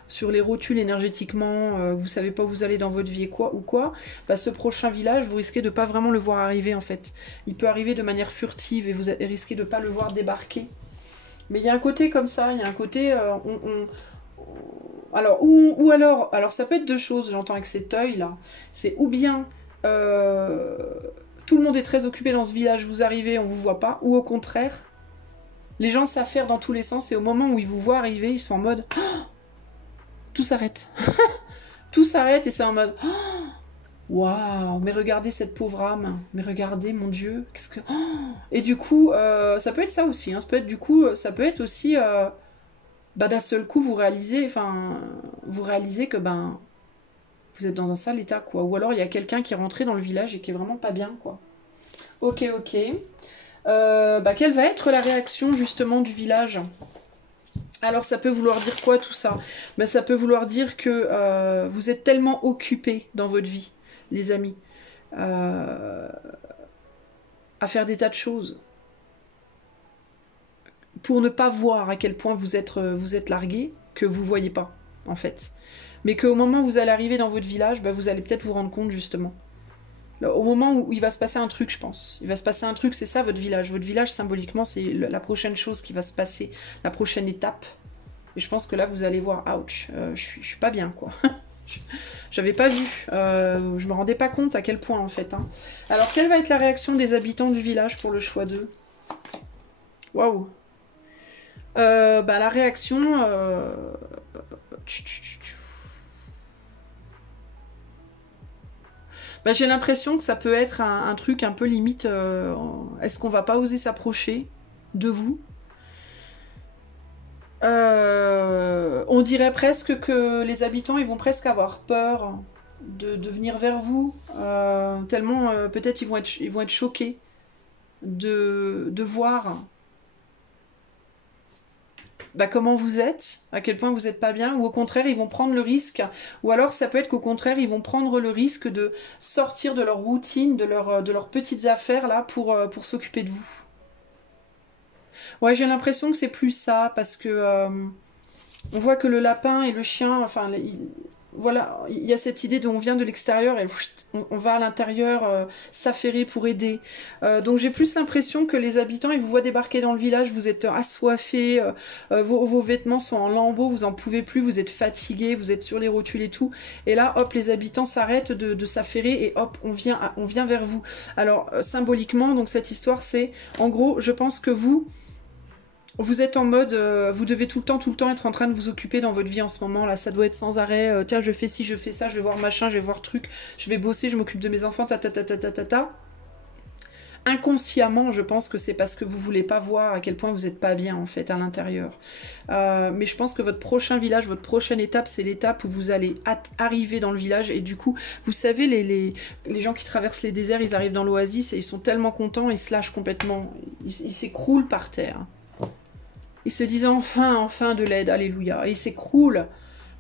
sur les rotules énergétiquement, vous savez pas où vous allez dans votre vie ou quoi, bah, ce prochain village, vous risquez de pas vraiment le voir arriver en fait. Il peut arriver de manière furtive et vous risquez de pas le voir débarquer. Mais il y a un côté comme ça, il y a un côté... alors, alors ça peut être deux choses, j'entends avec cet œil là. C'est ou bien tout le monde est très occupé dans ce village, vous arrivez, on vous voit pas, ou au contraire, les gens s'affairent dans tous les sens et au moment où ils vous voient arriver, ils sont en mode oh, tout s'arrête. Tout s'arrête et c'est en mode waouh, mais regardez cette pauvre âme, mais regardez mon Dieu, qu'est-ce que. Et du coup, ça peut être ça aussi, hein. Ça peut être aussi. Bah, d'un seul coup, vous réalisez que ben, vous êtes dans un sale état, quoi. Ou alors, il y a quelqu'un qui est rentré dans le village et qui est vraiment pas bien, quoi. Ok, ok. Bah, quelle va être la réaction, justement, du village? Alors, ça peut vouloir dire quoi, tout ça? Bah, ça peut vouloir dire que vous êtes tellement occupés dans votre vie, les amis, à faire des tas de choses, pour ne pas voir à quel point vous êtes largué, que vous voyez pas, en fait. Mais qu'au moment où vous allez arriver dans votre village, bah, vous allez peut-être vous rendre compte, justement. Là, au moment où il va se passer un truc, je pense. Il va se passer un truc, c'est ça, votre village. Votre village, symboliquement, c'est la prochaine chose qui va se passer, la prochaine étape. Et je pense que là, vous allez voir, ouch, je suis pas bien, quoi. J'avais pas vu, je me rendais pas compte à quel point, en fait. Hein. Alors, quelle va être la réaction des habitants du village pour le choix 2? Waouh. Bah, la réaction... Bah, j'ai l'impression que ça peut être un truc un peu limite... Est-ce qu'on va pas oser s'approcher de vous? On dirait presque que les habitants, ils vont presque avoir peur de venir vers vous. Tellement, peut-être, ils vont être choqués de voir... Bah, comment vous êtes, à quel point vous n'êtes pas bien, ou au contraire ils vont prendre le risque, ou alors ça peut être qu'au contraire ils vont prendre le risque de sortir de leur routine, de leurs petites affaires là pour s'occuper de vous. Ouais, j'ai l'impression que c'est plus ça, parce que on voit que le lapin et le chien, enfin, voilà, il y a cette idée d'on vient de l'extérieur et on va à l'intérieur s'affairer pour aider. Donc j'ai plus l'impression que les habitants, ils vous voient débarquer dans le village, vous êtes assoiffés, vos vêtements sont en lambeaux, vous en pouvez plus, vous êtes fatigués, vous êtes sur les rotules et tout. Et là, hop, les habitants s'arrêtent de s'affairer et hop, on vient vers vous. Alors, symboliquement, donc cette histoire, c'est, en gros, je pense que vous êtes en mode, vous devez tout le temps être en train de vous occuper dans votre vie en ce moment, là, ça doit être sans arrêt, tiens, je fais ci, je fais ça, je vais voir machin, je vais voir truc, je vais bosser, je m'occupe de mes enfants, ta ta ta ta ta ta ta. Inconsciemment, je pense que c'est parce que vous voulez pas voir à quel point vous êtes pas bien, en fait, à l'intérieur. Mais je pense que votre prochain village, votre prochaine étape, c'est l'étape où vous allez arriver dans le village, et du coup, vous savez, les gens qui traversent les déserts, ils arrivent dans l'oasis, et ils sont tellement contents, ils se lâchent complètement, ils s'écroulent par terre. Ils se disent enfin de l'aide, alléluia. Et ils s'écroulent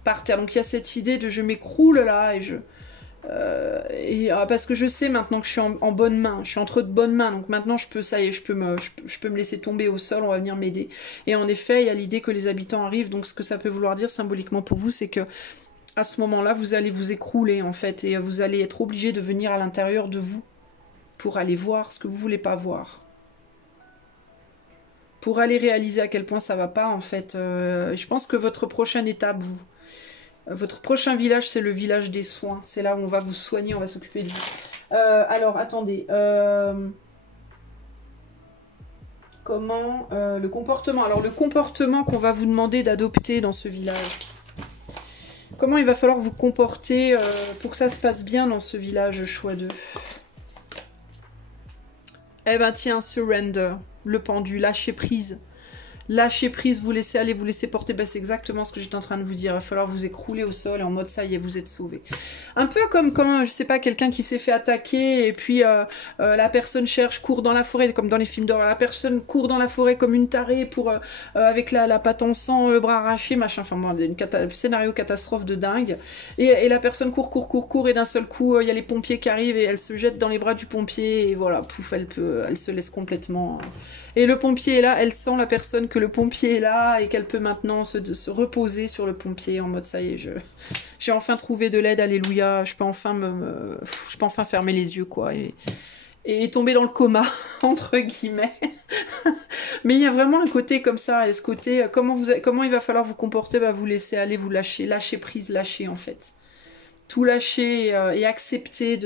par terre. Donc il y a cette idée de je m'écroule là parce que je sais maintenant que je suis en bonne main, je suis entre de bonnes mains, donc maintenant je peux, ça y est, je peux me laisser tomber au sol, on va venir m'aider. Et en effet, il y a l'idée que les habitants arrivent, donc ce que ça peut vouloir dire symboliquement pour vous, c'est que à ce moment-là, vous allez vous écrouler en fait, et vous allez être obligé de venir à l'intérieur de vous pour aller voir ce que vous voulez pas voir. Pour aller réaliser à quel point ça va pas, en fait. Je pense que votre prochaine étape, votre prochain village, c'est le village des soins. C'est là où on va vous soigner, on va s'occuper de vous. Alors, attendez. Comment le comportement. Alors le comportement qu'on va vous demander d'adopter dans ce village. Comment il va falloir vous comporter pour que ça se passe bien dans ce village, choix 2. Eh ben tiens, surrender, le pendu, lâcher prise. Lâcher prise, vous laissez aller, vous laissez porter, ben c'est exactement ce que j'étais en train de vous dire. Il va falloir vous écrouler au sol et en mode ça y est, vous êtes sauvé. Un peu comme quand, je sais pas, quelqu'un qui s'est fait attaquer et puis la personne court dans la forêt, comme dans les films d'horreur. La personne court dans la forêt comme une tarée pour avec la patte en sang, le bras arraché, machin. Enfin bon, scénario catastrophe de dingue. Et la personne court et d'un seul coup, il y a les pompiers qui arrivent et elle se jette dans les bras du pompier et voilà, pouf, elle se laisse complètement... Et le pompier est là, elle sent la personne que le pompier est là et qu'elle peut maintenant se reposer sur le pompier en mode ça y est, j'ai enfin trouvé de l'aide, alléluia, je peux enfin fermer les yeux quoi et tomber dans le coma entre guillemets. Mais il y a vraiment un côté comme ça et ce côté comment il va falloir vous comporter, bah, vous laisser aller, vous lâcher prise, lâcher en fait. Tout lâcher et accepter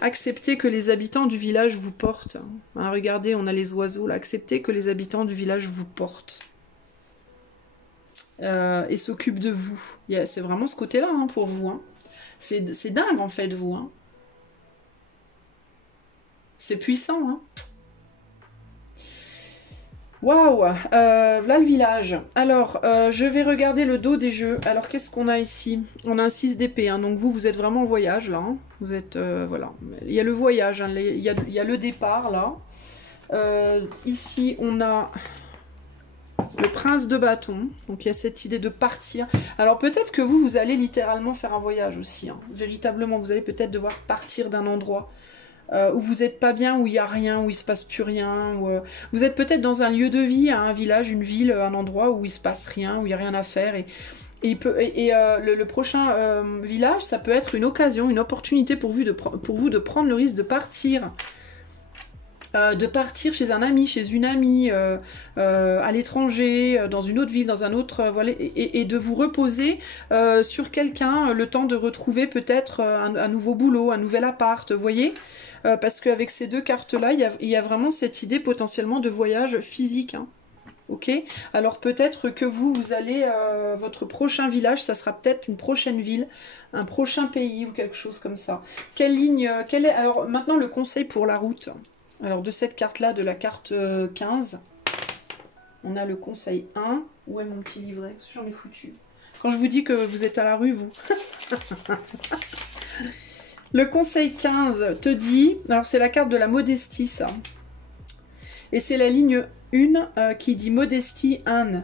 accepter que les habitants du village vous portent. Hein, regardez, on a les oiseaux là. Accepter que les habitants du village vous portent. Et s'occupent de vous. C'est vraiment ce côté-là hein, pour vous. Hein. C'est dingue en fait, vous. Hein. C'est puissant. Hein. Waouh, là le village. Alors, je vais regarder le dos des jeux. Alors, qu'est-ce qu'on a ici? On a un 6 d'épée, hein, donc vous êtes vraiment en voyage, là. Hein. Vous êtes, voilà. Il y a le voyage, hein, il y a le départ, là. Ici, on a le prince de bâton. Donc, il y a cette idée de partir. Alors, peut-être que vous allez littéralement faire un voyage aussi. Hein. Véritablement, vous allez peut-être devoir partir d'un endroit. Où vous n'êtes pas bien, où il n'y a rien, où il ne se passe plus rien. Vous êtes peut-être dans un lieu de vie, un village, une ville, un endroit où il ne se passe rien, où il n'y a rien à faire. Le prochain village, ça peut être une occasion, une opportunité pour vous de prendre le risque de partir. De partir chez un ami, chez une amie, à l'étranger, dans une autre ville, dans un autre... voilà, et de vous reposer sur quelqu'un, le temps de retrouver peut-être un nouveau boulot, un nouvel appart, vous voyez parce qu'avec ces deux cartes-là, il y a vraiment cette idée potentiellement de voyage physique. Hein. Ok. Alors peut-être que vous allez... votre prochain village, ça sera peut-être une prochaine ville, un prochain pays ou quelque chose comme ça. Quelle ligne... Alors maintenant, le conseil pour la route. Alors de cette carte-là, de la carte 15, on a le conseil 1. Où est mon petit livret? Parce que j'en ai foutu. Quand je vous dis que vous êtes à la rue, vous... Le conseil 15 te dit, alors c'est la carte de la modestie ça, et c'est la ligne 1 qui dit modesty and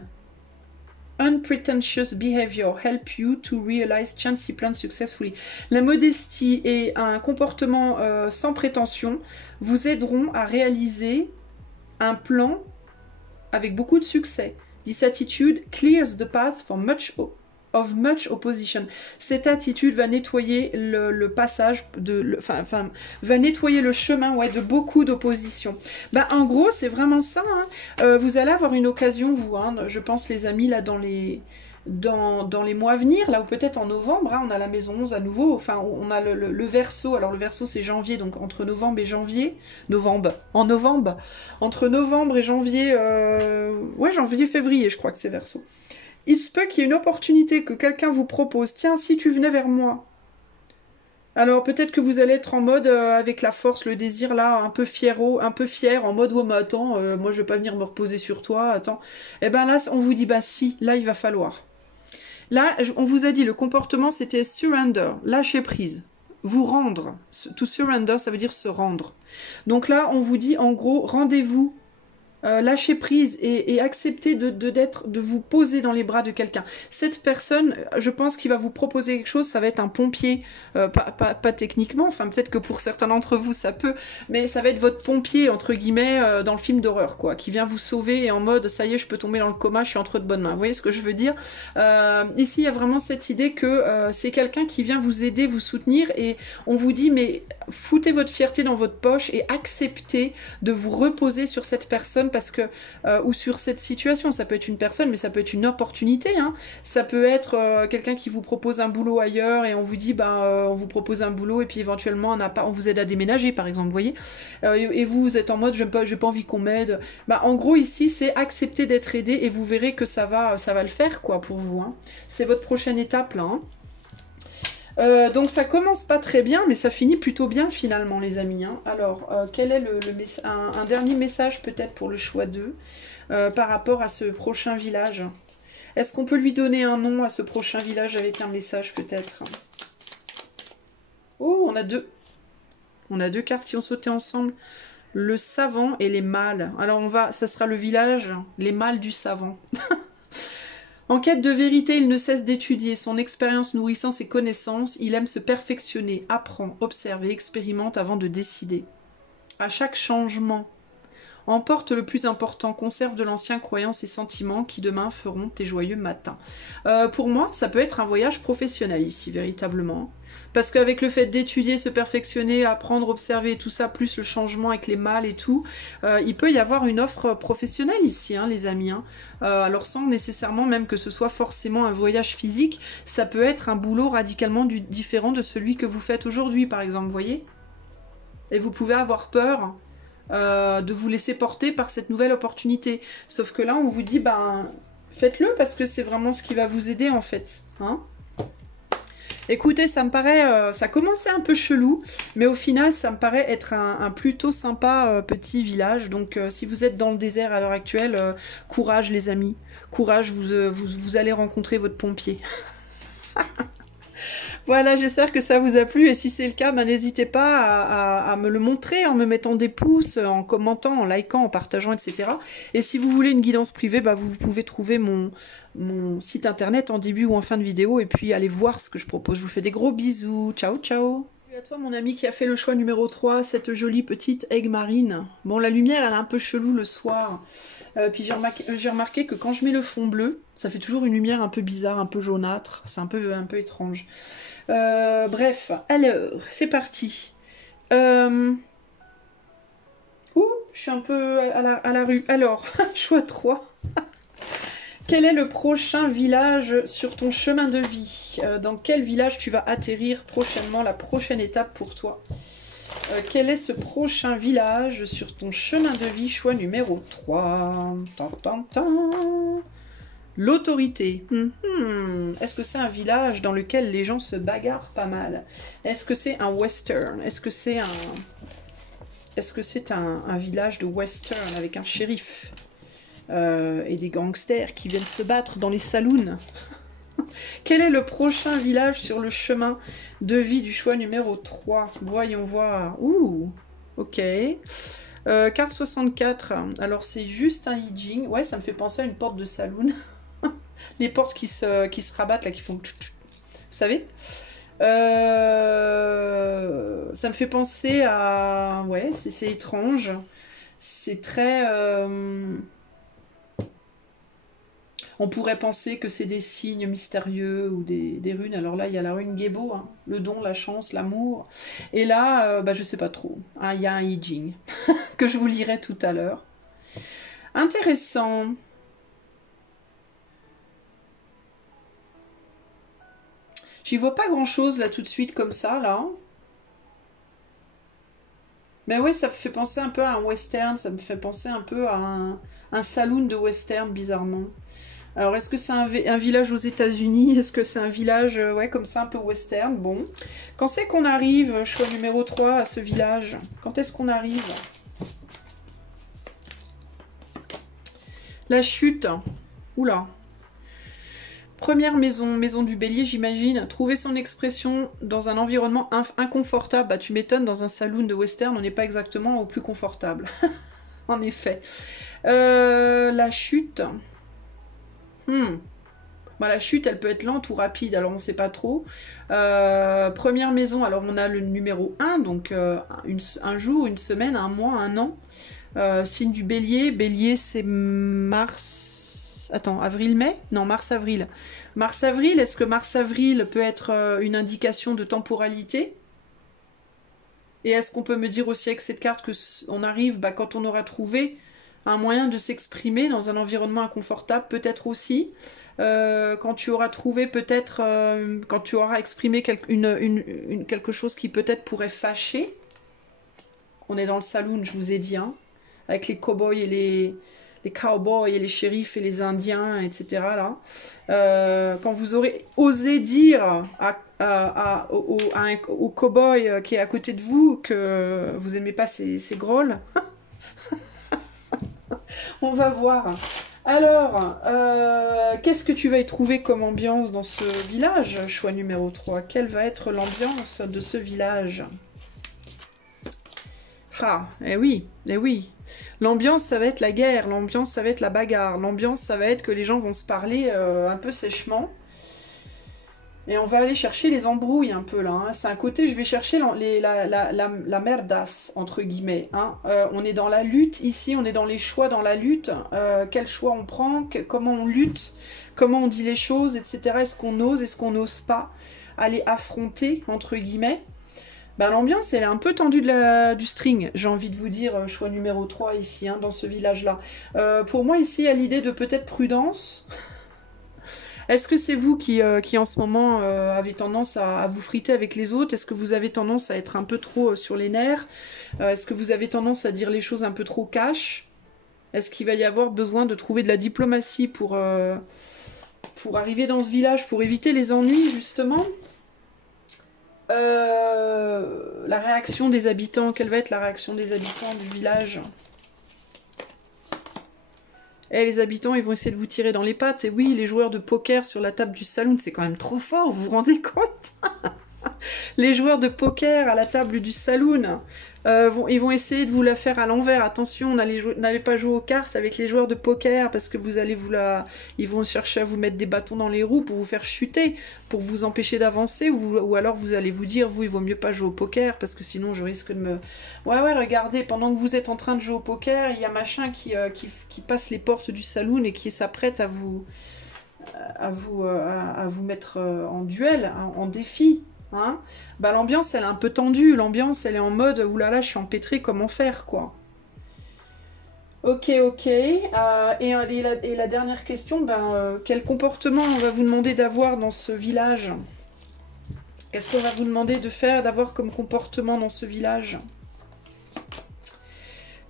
unpretentious behavior help you to realize chancy plans successfully. La modestie et un comportement sans prétention vous aideront à réaliser un plan avec beaucoup de succès. This attitude clears the path for much opposition. Cette attitude va nettoyer le passage, va nettoyer le chemin de beaucoup d'opposition. Ben, en gros, c'est vraiment ça. Hein. Vous allez avoir une occasion, vous, hein, je pense, les amis, là, dans les mois à venir, là, ou peut-être en novembre, hein, on a la maison 11 à nouveau, enfin, on a le Verseau. Alors, le Verseau, c'est janvier, donc entre novembre et janvier, entre novembre et janvier, janvier, février, je crois que c'est Verseau. Il se peut qu'il y ait une opportunité que quelqu'un vous propose. Tiens, si tu venais vers moi. Alors peut-être que vous allez être en mode avec la force, le désir là, un peu fier, en mode oh mais attends, moi je vais pas venir me reposer sur toi, attends. Et ben là, on vous dit bah si, là il va falloir. Là, on vous a dit le comportement c'était surrender, lâcher prise. Vous rendre. To surrender, ça veut dire se rendre. Donc là, on vous dit en gros, rendez-vous. Lâcher prise et accepter de vous poser dans les bras de quelqu'un. Cette personne, je pense qu'il va vous proposer quelque chose, ça va être un pompier, pas techniquement, enfin peut-être que pour certains d'entre vous ça peut, mais ça va être votre pompier, entre guillemets, dans le film d'horreur, quoi, qui vient vous sauver et en mode, ça y est, je peux tomber dans le coma, je suis entre de bonnes mains. Vous voyez ce que je veux dire? Ici, il y a vraiment cette idée que c'est quelqu'un qui vient vous aider, vous soutenir, et on vous dit, mais foutez votre fierté dans votre poche et acceptez de vous reposer sur cette personne parce que ou sur cette situation. Ça peut être une personne, mais ça peut être une opportunité. Hein. Ça peut être quelqu'un qui vous propose un boulot ailleurs et on vous dit, on vous propose un boulot et puis éventuellement on vous aide à déménager, par exemple, vous voyez. Et vous êtes en mode, j'ai pas envie qu'on m'aide. En gros, ici, c'est accepter d'être aidé et vous verrez que ça va le faire, quoi, pour vous. Hein. C'est votre prochaine étape, là. Hein. Donc ça commence pas très bien, mais ça finit plutôt bien finalement, les amis. Hein. Alors, quel est un dernier message peut-être pour le choix 2 par rapport à ce prochain village? Est-ce qu'on peut lui donner un nom à ce prochain village avec un message peut-être? Oh, on a deux cartes qui ont sauté ensemble. Le savant et les mâles. Alors ça sera le village, les mâles du savant. En quête de vérité, il ne cesse d'étudier. Son expérience nourrissant ses connaissances, il aime se perfectionner, apprend, observe et expérimente avant de décider. À chaque changement, emporte le plus important, conserve de l'ancien croyances et sentiments qui demain feront tes joyeux matins. Pour moi, ça peut être un voyage professionnel ici, véritablement. Parce qu'avec le fait d'étudier, se perfectionner, apprendre, observer, tout ça, plus le changement avec les mâles et tout, il peut y avoir une offre professionnelle ici, hein, les amis. Hein. Alors sans nécessairement même que ce soit forcément un voyage physique, ça peut être un boulot radicalement différent de celui que vous faites aujourd'hui, par exemple, vous voyez. Et vous pouvez avoir peur de vous laisser porter par cette nouvelle opportunité. Sauf que là, on vous dit, faites-le parce que c'est vraiment ce qui va vous aider, en fait. Hein. Écoutez, ça me paraît, ça commençait un peu chelou, mais au final, ça me paraît être un plutôt sympa petit village. Donc, si vous êtes dans le désert à l'heure actuelle, courage les amis, courage, vous allez rencontrer votre pompier. Voilà, j'espère que ça vous a plu et si c'est le cas, n'hésitez pas à me le montrer en me mettant des pouces, en commentant, en likant, en partageant, etc. Et si vous voulez une guidance privée, vous pouvez trouver mon site internet en début ou en fin de vidéo et puis allez voir ce que je propose. Je vous fais des gros bisous. Ciao, ciao. Salut à toi mon ami qui a fait le choix numéro 3, cette jolie petite aigue marine. Bon, la lumière, elle est un peu chelou le soir. Puis j'ai remarqué que quand je mets le fond bleu, ça fait toujours une lumière un peu bizarre, un peu jaunâtre. C'est un peu étrange. Bref, alors, c'est parti. Ouh, je suis un peu à la rue. Alors, choix 3. Quel est le prochain village sur ton chemin de vie? Dans quel village tu vas atterrir prochainement, la prochaine étape pour toi? Quel est ce prochain village sur ton chemin de vie? Choix numéro 3. L'autorité. Est-ce que c'est un village dans lequel les gens se bagarrent pas mal? Est-ce que c'est un western? Est-ce que c'est un village de western avec un shérif et des gangsters qui viennent se battre dans les saloons? Quel est le prochain village sur le chemin de vie du choix numéro 3? Voyons voir. Ouh, ok. Carte 64. Alors, c'est juste un Yijing. Ouais, ça me fait penser à une porte de saloon. Les portes qui se rabattent, là, qui font... Vous savez ça me fait penser à... Ouais, c'est étrange. C'est très... On pourrait penser que c'est des signes mystérieux ou des runes. Alors là, il y a la rune Gebo, hein, le don, la chance, l'amour. Et là, je sais pas trop. Hein, il y a un Yijing que je vous lirai tout à l'heure. Intéressant. J'y vois pas grand-chose là tout de suite comme ça, là. Mais ouais, ça me fait penser un peu à un western. Ça me fait penser un peu à un saloon de western, bizarrement. Alors, est-ce que c'est un village aux États-Unis? Est-ce que c'est un village, ouais, comme ça, un peu western? Bon. Quand c'est qu'on arrive, choix numéro 3, à ce village? Quand est-ce qu'on arrive? La chute. Oula. Première maison, maison du bélier, j'imagine. Trouver son expression dans un environnement inconfortable. Bah, tu m'étonnes, dans un saloon de western, on n'est pas exactement au plus confortable. En effet. La chute. Bah, la chute, elle peut être lente ou rapide, alors on ne sait pas trop. Première maison, alors on a le numéro 1, donc un jour, une semaine, un mois, un an. Signe du bélier. Bélier, c'est mars... Attends, avril-mai? Non, mars-avril. Mars-avril, est-ce que mars-avril peut être une indication de temporalité? Et est-ce qu'on peut me dire aussi avec cette carte qu'on arrive quand on aura trouvé un moyen de s'exprimer dans un environnement inconfortable, peut-être aussi. Quand tu auras trouvé peut-être, quand tu auras exprimé quelque chose qui peut-être pourrait fâcher. On est dans le saloon, je vous ai dit, hein, avec les cow-boys et les cowboys et les shérifs et les indiens, etc. Là. Quand vous aurez osé dire au cow-boy qui est à côté de vous que vous aimez pas ces grolles, on va voir. Alors, qu'est-ce que tu vas y trouver comme ambiance dans ce village? Choix numéro 3. Quelle va être l'ambiance de ce village? Ah, eh oui, eh oui. L'ambiance, ça va être la guerre. L'ambiance, ça va être la bagarre. L'ambiance, ça va être que les gens vont se parler un peu sèchement. Et on va aller chercher les embrouilles un peu là. Hein. C'est un côté, je vais chercher la merdasse, entre guillemets. Hein. On est dans la lutte ici, on est dans les choix dans la lutte. Quel choix on prend, comment on lutte, comment on dit les choses, etc. Est-ce qu'on ose, est-ce qu'on n'ose pas aller affronter, entre guillemets. Ben, l'ambiance, elle est un peu tendue du string, j'ai envie de vous dire, choix numéro 3 ici, hein, dans ce village-là. Pour moi, ici, il y a l'idée de peut-être prudence. Est-ce que c'est vous qui en ce moment avez tendance à vous friter avec les autres? Est-ce que vous avez tendance à être un peu trop sur les nerfs? Est-ce que vous avez tendance à dire les choses un peu trop cash? Est-ce qu'il va y avoir besoin de trouver de la diplomatie pour arriver dans ce village, pour éviter les ennuis, justement? La réaction des habitants, quelle va être la réaction des habitants du village? Et les habitants, ils vont essayer de vous tirer dans les pattes. Et oui, les joueurs de poker sur la table du saloon, c'est quand même trop fort, vous vous rendez compte? Les joueurs de poker à la table du saloon, ils vont essayer de vous la faire à l'envers. Attention, n'allez pas jouer aux cartes avec les joueurs de poker parce que ils vont chercher à vous mettre des bâtons dans les roues pour vous faire chuter, pour vous empêcher d'avancer, ou alors vous allez vous dire, il vaut mieux pas jouer au poker parce que sinon je risque de me... Ouais, regardez, pendant que vous êtes en train de jouer au poker, il y a machin qui passe les portes du saloon et qui s'apprête à vous mettre en duel, hein, en défi. Hein, bah, l'ambiance elle est un peu tendue, l'ambiance elle est en mode oulala, je suis empêtrée, comment faire quoi. Ok, et la dernière question, quel comportement on va vous demander d'avoir dans ce village? Qu'est-ce qu'on va vous demander de faire, d'avoir comme comportement dans ce village?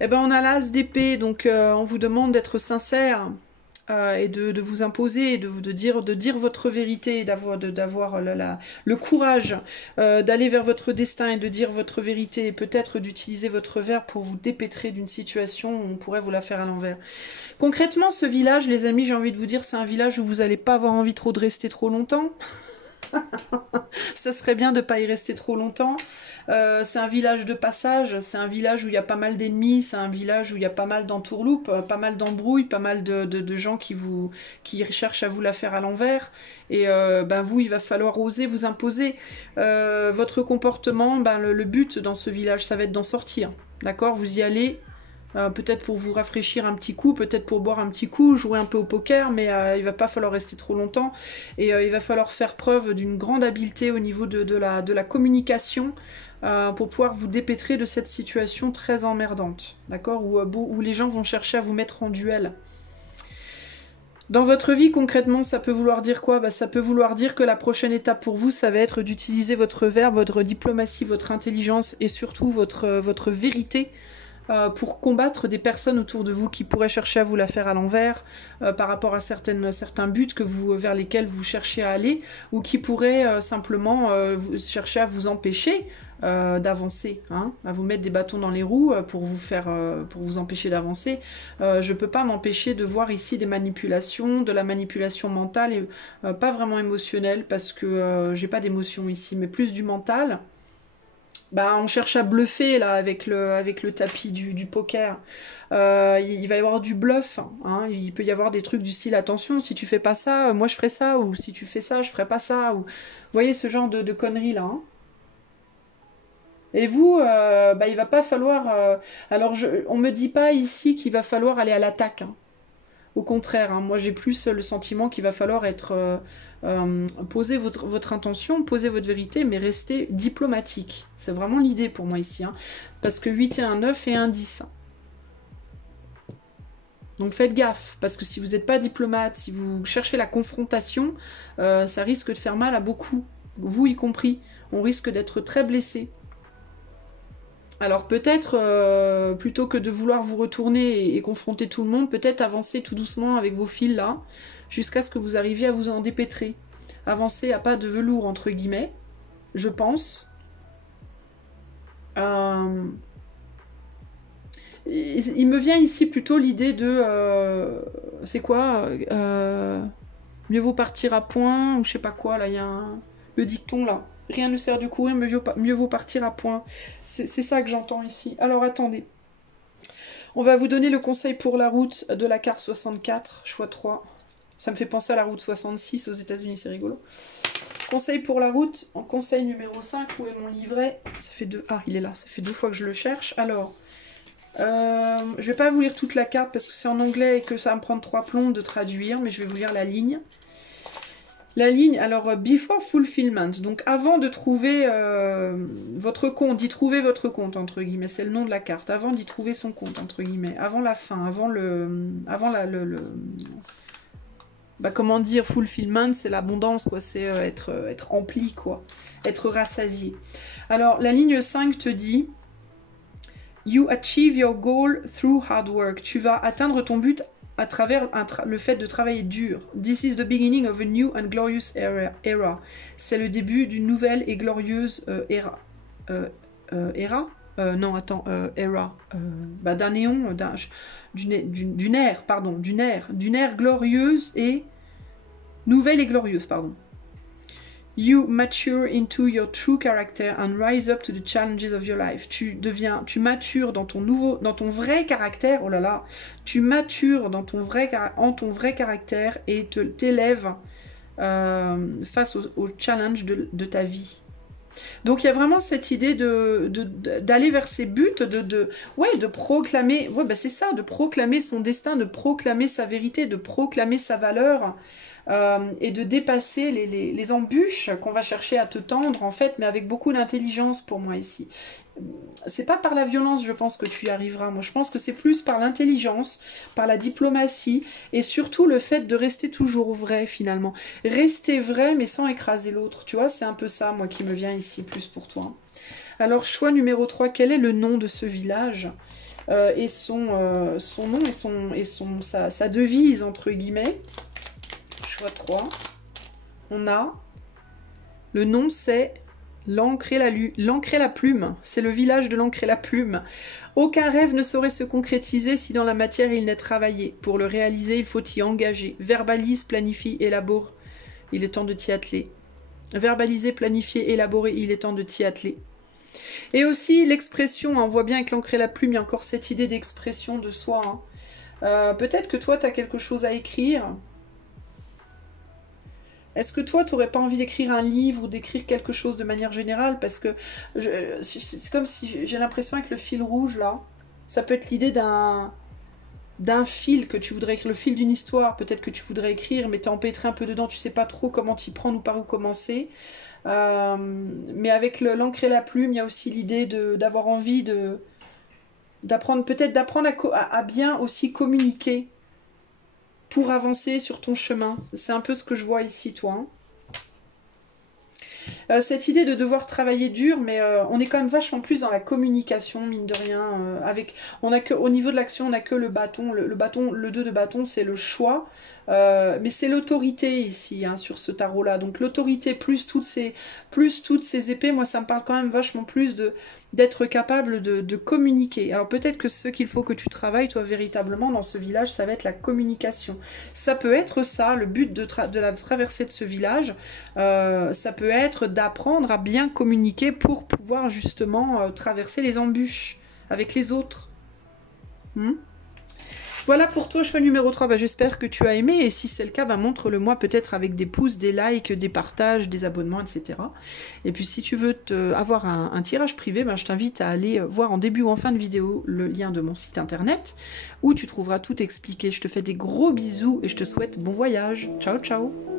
Eh ben on a l'as d'épée, donc on vous demande d'être sincère. Et de vous imposer, de dire votre vérité, d'avoir le courage d'aller vers votre destin et de dire votre vérité, et peut-être d'utiliser votre verbe pour vous dépêtrer d'une situation où on pourrait vous la faire à l'envers. Concrètement, ce village, les amis, j'ai envie de vous dire, c'est un village où vous n'allez pas avoir envie de rester trop longtemps. Ça serait bien de ne pas y rester trop longtemps. C'est un village de passage, c'est un village où il y a pas mal d'ennemis, c'est un village où il y a pas mal d'entourloupes, pas mal d'embrouilles, pas mal de gens qui cherchent à vous la faire à l'envers. Et vous, il va falloir oser vous imposer. Votre comportement, le but dans ce village, ça va être d'en sortir. D'accord? Vous y allez... peut-être pour vous rafraîchir un petit coup, peut-être pour boire un petit coup, jouer un peu au poker, mais il va pas falloir rester trop longtemps. Et il va falloir faire preuve d'une grande habileté au niveau de la communication pour pouvoir vous dépêtrer de cette situation très emmerdante, d'accord, où les gens vont chercher à vous mettre en duel. Dans votre vie, concrètement, ça peut vouloir dire quoi? Ça peut vouloir dire que la prochaine étape pour vous, ça va être d'utiliser votre verbe, votre diplomatie, votre intelligence et surtout votre vérité pour combattre des personnes autour de vous qui pourraient chercher à vous la faire à l'envers par rapport à certains buts vers lesquels vous cherchez à aller ou qui pourraient simplement chercher à vous empêcher d'avancer, hein, à vous mettre des bâtons dans les roues pour vous empêcher d'avancer. Je ne peux pas m'empêcher de voir ici des manipulations, de la manipulation mentale et pas vraiment émotionnelle parce que j'ai pas d'émotion ici, mais plus du mental. On cherche à bluffer là avec le tapis du poker. Il va y avoir du bluff. Hein. Il peut y avoir des trucs du style attention, si tu fais pas ça, moi je ferai ça, ou si tu fais ça, je ferai pas ça. Ou... Vous voyez ce genre de conneries là. Hein. Et vous, il va pas falloir. Alors on me dit pas ici qu'il va falloir aller à l'attaque. Hein. Au contraire, hein, moi j'ai plus le sentiment qu'il va falloir être poser votre intention, poser votre vérité, mais rester diplomatique. C'est vraiment l'idée pour moi ici. Hein, parce que 8 et un 9 et un 10. Donc faites gaffe, parce que si vous n'êtes pas diplomate, si vous cherchez la confrontation, ça risque de faire mal à beaucoup, vous y compris. On risque d'être très blessé. Alors peut-être, plutôt que de vouloir vous retourner et confronter tout le monde, peut-être avancer tout doucement avec vos fils là, jusqu'à ce que vous arriviez à vous en dépêtrer. Avancez à pas de velours, entre guillemets, je pense. Il me vient ici plutôt l'idée de... c'est quoi mieux vaut partir à point, ou je sais pas quoi, là, il y a le dicton, là. Rien ne sert de courir, mieux vaut partir à point. C'est ça que j'entends ici. Alors, attendez. On va vous donner le conseil pour la route de la carte 64, choix 3. Ça me fait penser à la route 66 aux États-Unis, c'est rigolo. Conseil pour la route, en conseil numéro 5, où est mon livret? Ça fait deux... Ah, il est là, ça fait 2 fois que je le cherche. Alors... je vais pas vous lire toute la carte parce que c'est en anglais et que ça va me prendre 3 plombs de traduire, mais je vais vous lire la ligne. La ligne, alors, before fulfillment, donc avant de trouver votre compte, d'y trouver votre compte, entre guillemets, c'est le nom de la carte, avant d'y trouver son compte, entre guillemets, avant la fin, bah, comment dire, fulfillment, c'est l'abondance, quoi, c'est être rempli, quoi, être rassasié. Alors, la ligne 5 te dit... You achieve your goal through hard work. Tu vas atteindre ton but à travers le fait de travailler dur. This is the beginning of a new and glorious era. C'est le début d'une nouvelle et glorieuse era. Non, attends, era. Bah, d'un néon, d'une ère glorieuse et... Nouvelle et glorieuse, pardon. You mature into your true character and rise up to the challenges of your life. Tu matures dans ton vrai caractère. Oh là là, tu matures dans ton vrai caractère et t'élèves face au challenge de ta vie. Donc il y a vraiment cette idée d'aller vers ses buts, de proclamer, ouais, bah c'est ça, de proclamer son destin, de proclamer sa vérité, de proclamer sa valeur. Et de dépasser les embûches qu'on va chercher à te tendre, en fait, mais avec beaucoup d'intelligence pour moi ici. C'est pas par la violence, je pense, que tu y arriveras. Moi, je pense que c'est plus par l'intelligence, par la diplomatie, et surtout le fait de rester toujours vrai, finalement. Rester vrai, mais sans écraser l'autre. Tu vois, c'est un peu ça, moi, qui me vient ici, plus pour toi. Alors, choix numéro 3, quel est le nom de ce village et son nom et sa devise, entre guillemets. Choix 3. On a le nom, c'est l'encre et la plume. C'est le village de l'encre et la plume. Aucun rêve ne saurait se concrétiser si dans la matière il n'est travaillé. Pour le réaliser, il faut y engager. Verbalise, planifie, élabore. Il est temps de t'y atteler. Verbaliser, planifier, élaborer. Il est temps de t'y atteler. Et aussi l'expression, on voit bien avec l'encre et la plume, il y a encore cette idée d'expression de soi. Hein. Peut-être que toi, tu as quelque chose à écrire. Est-ce que toi, tu n'aurais pas envie d'écrire un livre ou d'écrire quelque chose de manière générale? Parce que c'est comme si j'ai l'impression avec le fil rouge, là, ça peut être l'idée d'un fil que tu voudrais écrire, le fil d'une histoire, peut-être que tu voudrais écrire, mais tu es empêtré un peu dedans, tu sais pas trop comment t'y prendre ou par où commencer. Mais avec l'encre et la plume, il y a aussi l'idée d'avoir envie d'apprendre, peut-être d'apprendre à bien aussi communiquer pour avancer sur ton chemin. C'est un peu ce que je vois ici, toi. Cette idée de devoir travailler dur, mais on est quand même vachement plus dans la communication, mine de rien. Au niveau de l'action, on n'a que le bâton. Le 2 de bâton, c'est le choix. Mais c'est l'autorité ici, hein, sur ce tarot-là. Donc l'autorité plus toutes ces épées, moi, ça me parle quand même vachement plus d'être capable de communiquer. Alors peut-être que ce qu'il faut que tu travailles, toi, véritablement, dans ce village, ça va être la communication. Ça peut être ça, le but de la traversée de ce village. Ça peut être d'apprendre à bien communiquer pour pouvoir justement traverser les embûches avec les autres. Voilà pour toi, choix numéro 3. Bah, j'espère que tu as aimé. Et si c'est le cas, bah, montre-le-moi peut-être avec des pouces, des likes, des partages, des abonnements, etc. Et puis si tu veux avoir un tirage privé, bah, je t'invite à aller voir en début ou en fin de vidéo le lien de mon site internet où tu trouveras tout expliqué. Je te fais des gros bisous et je te souhaite bon voyage. Ciao, ciao!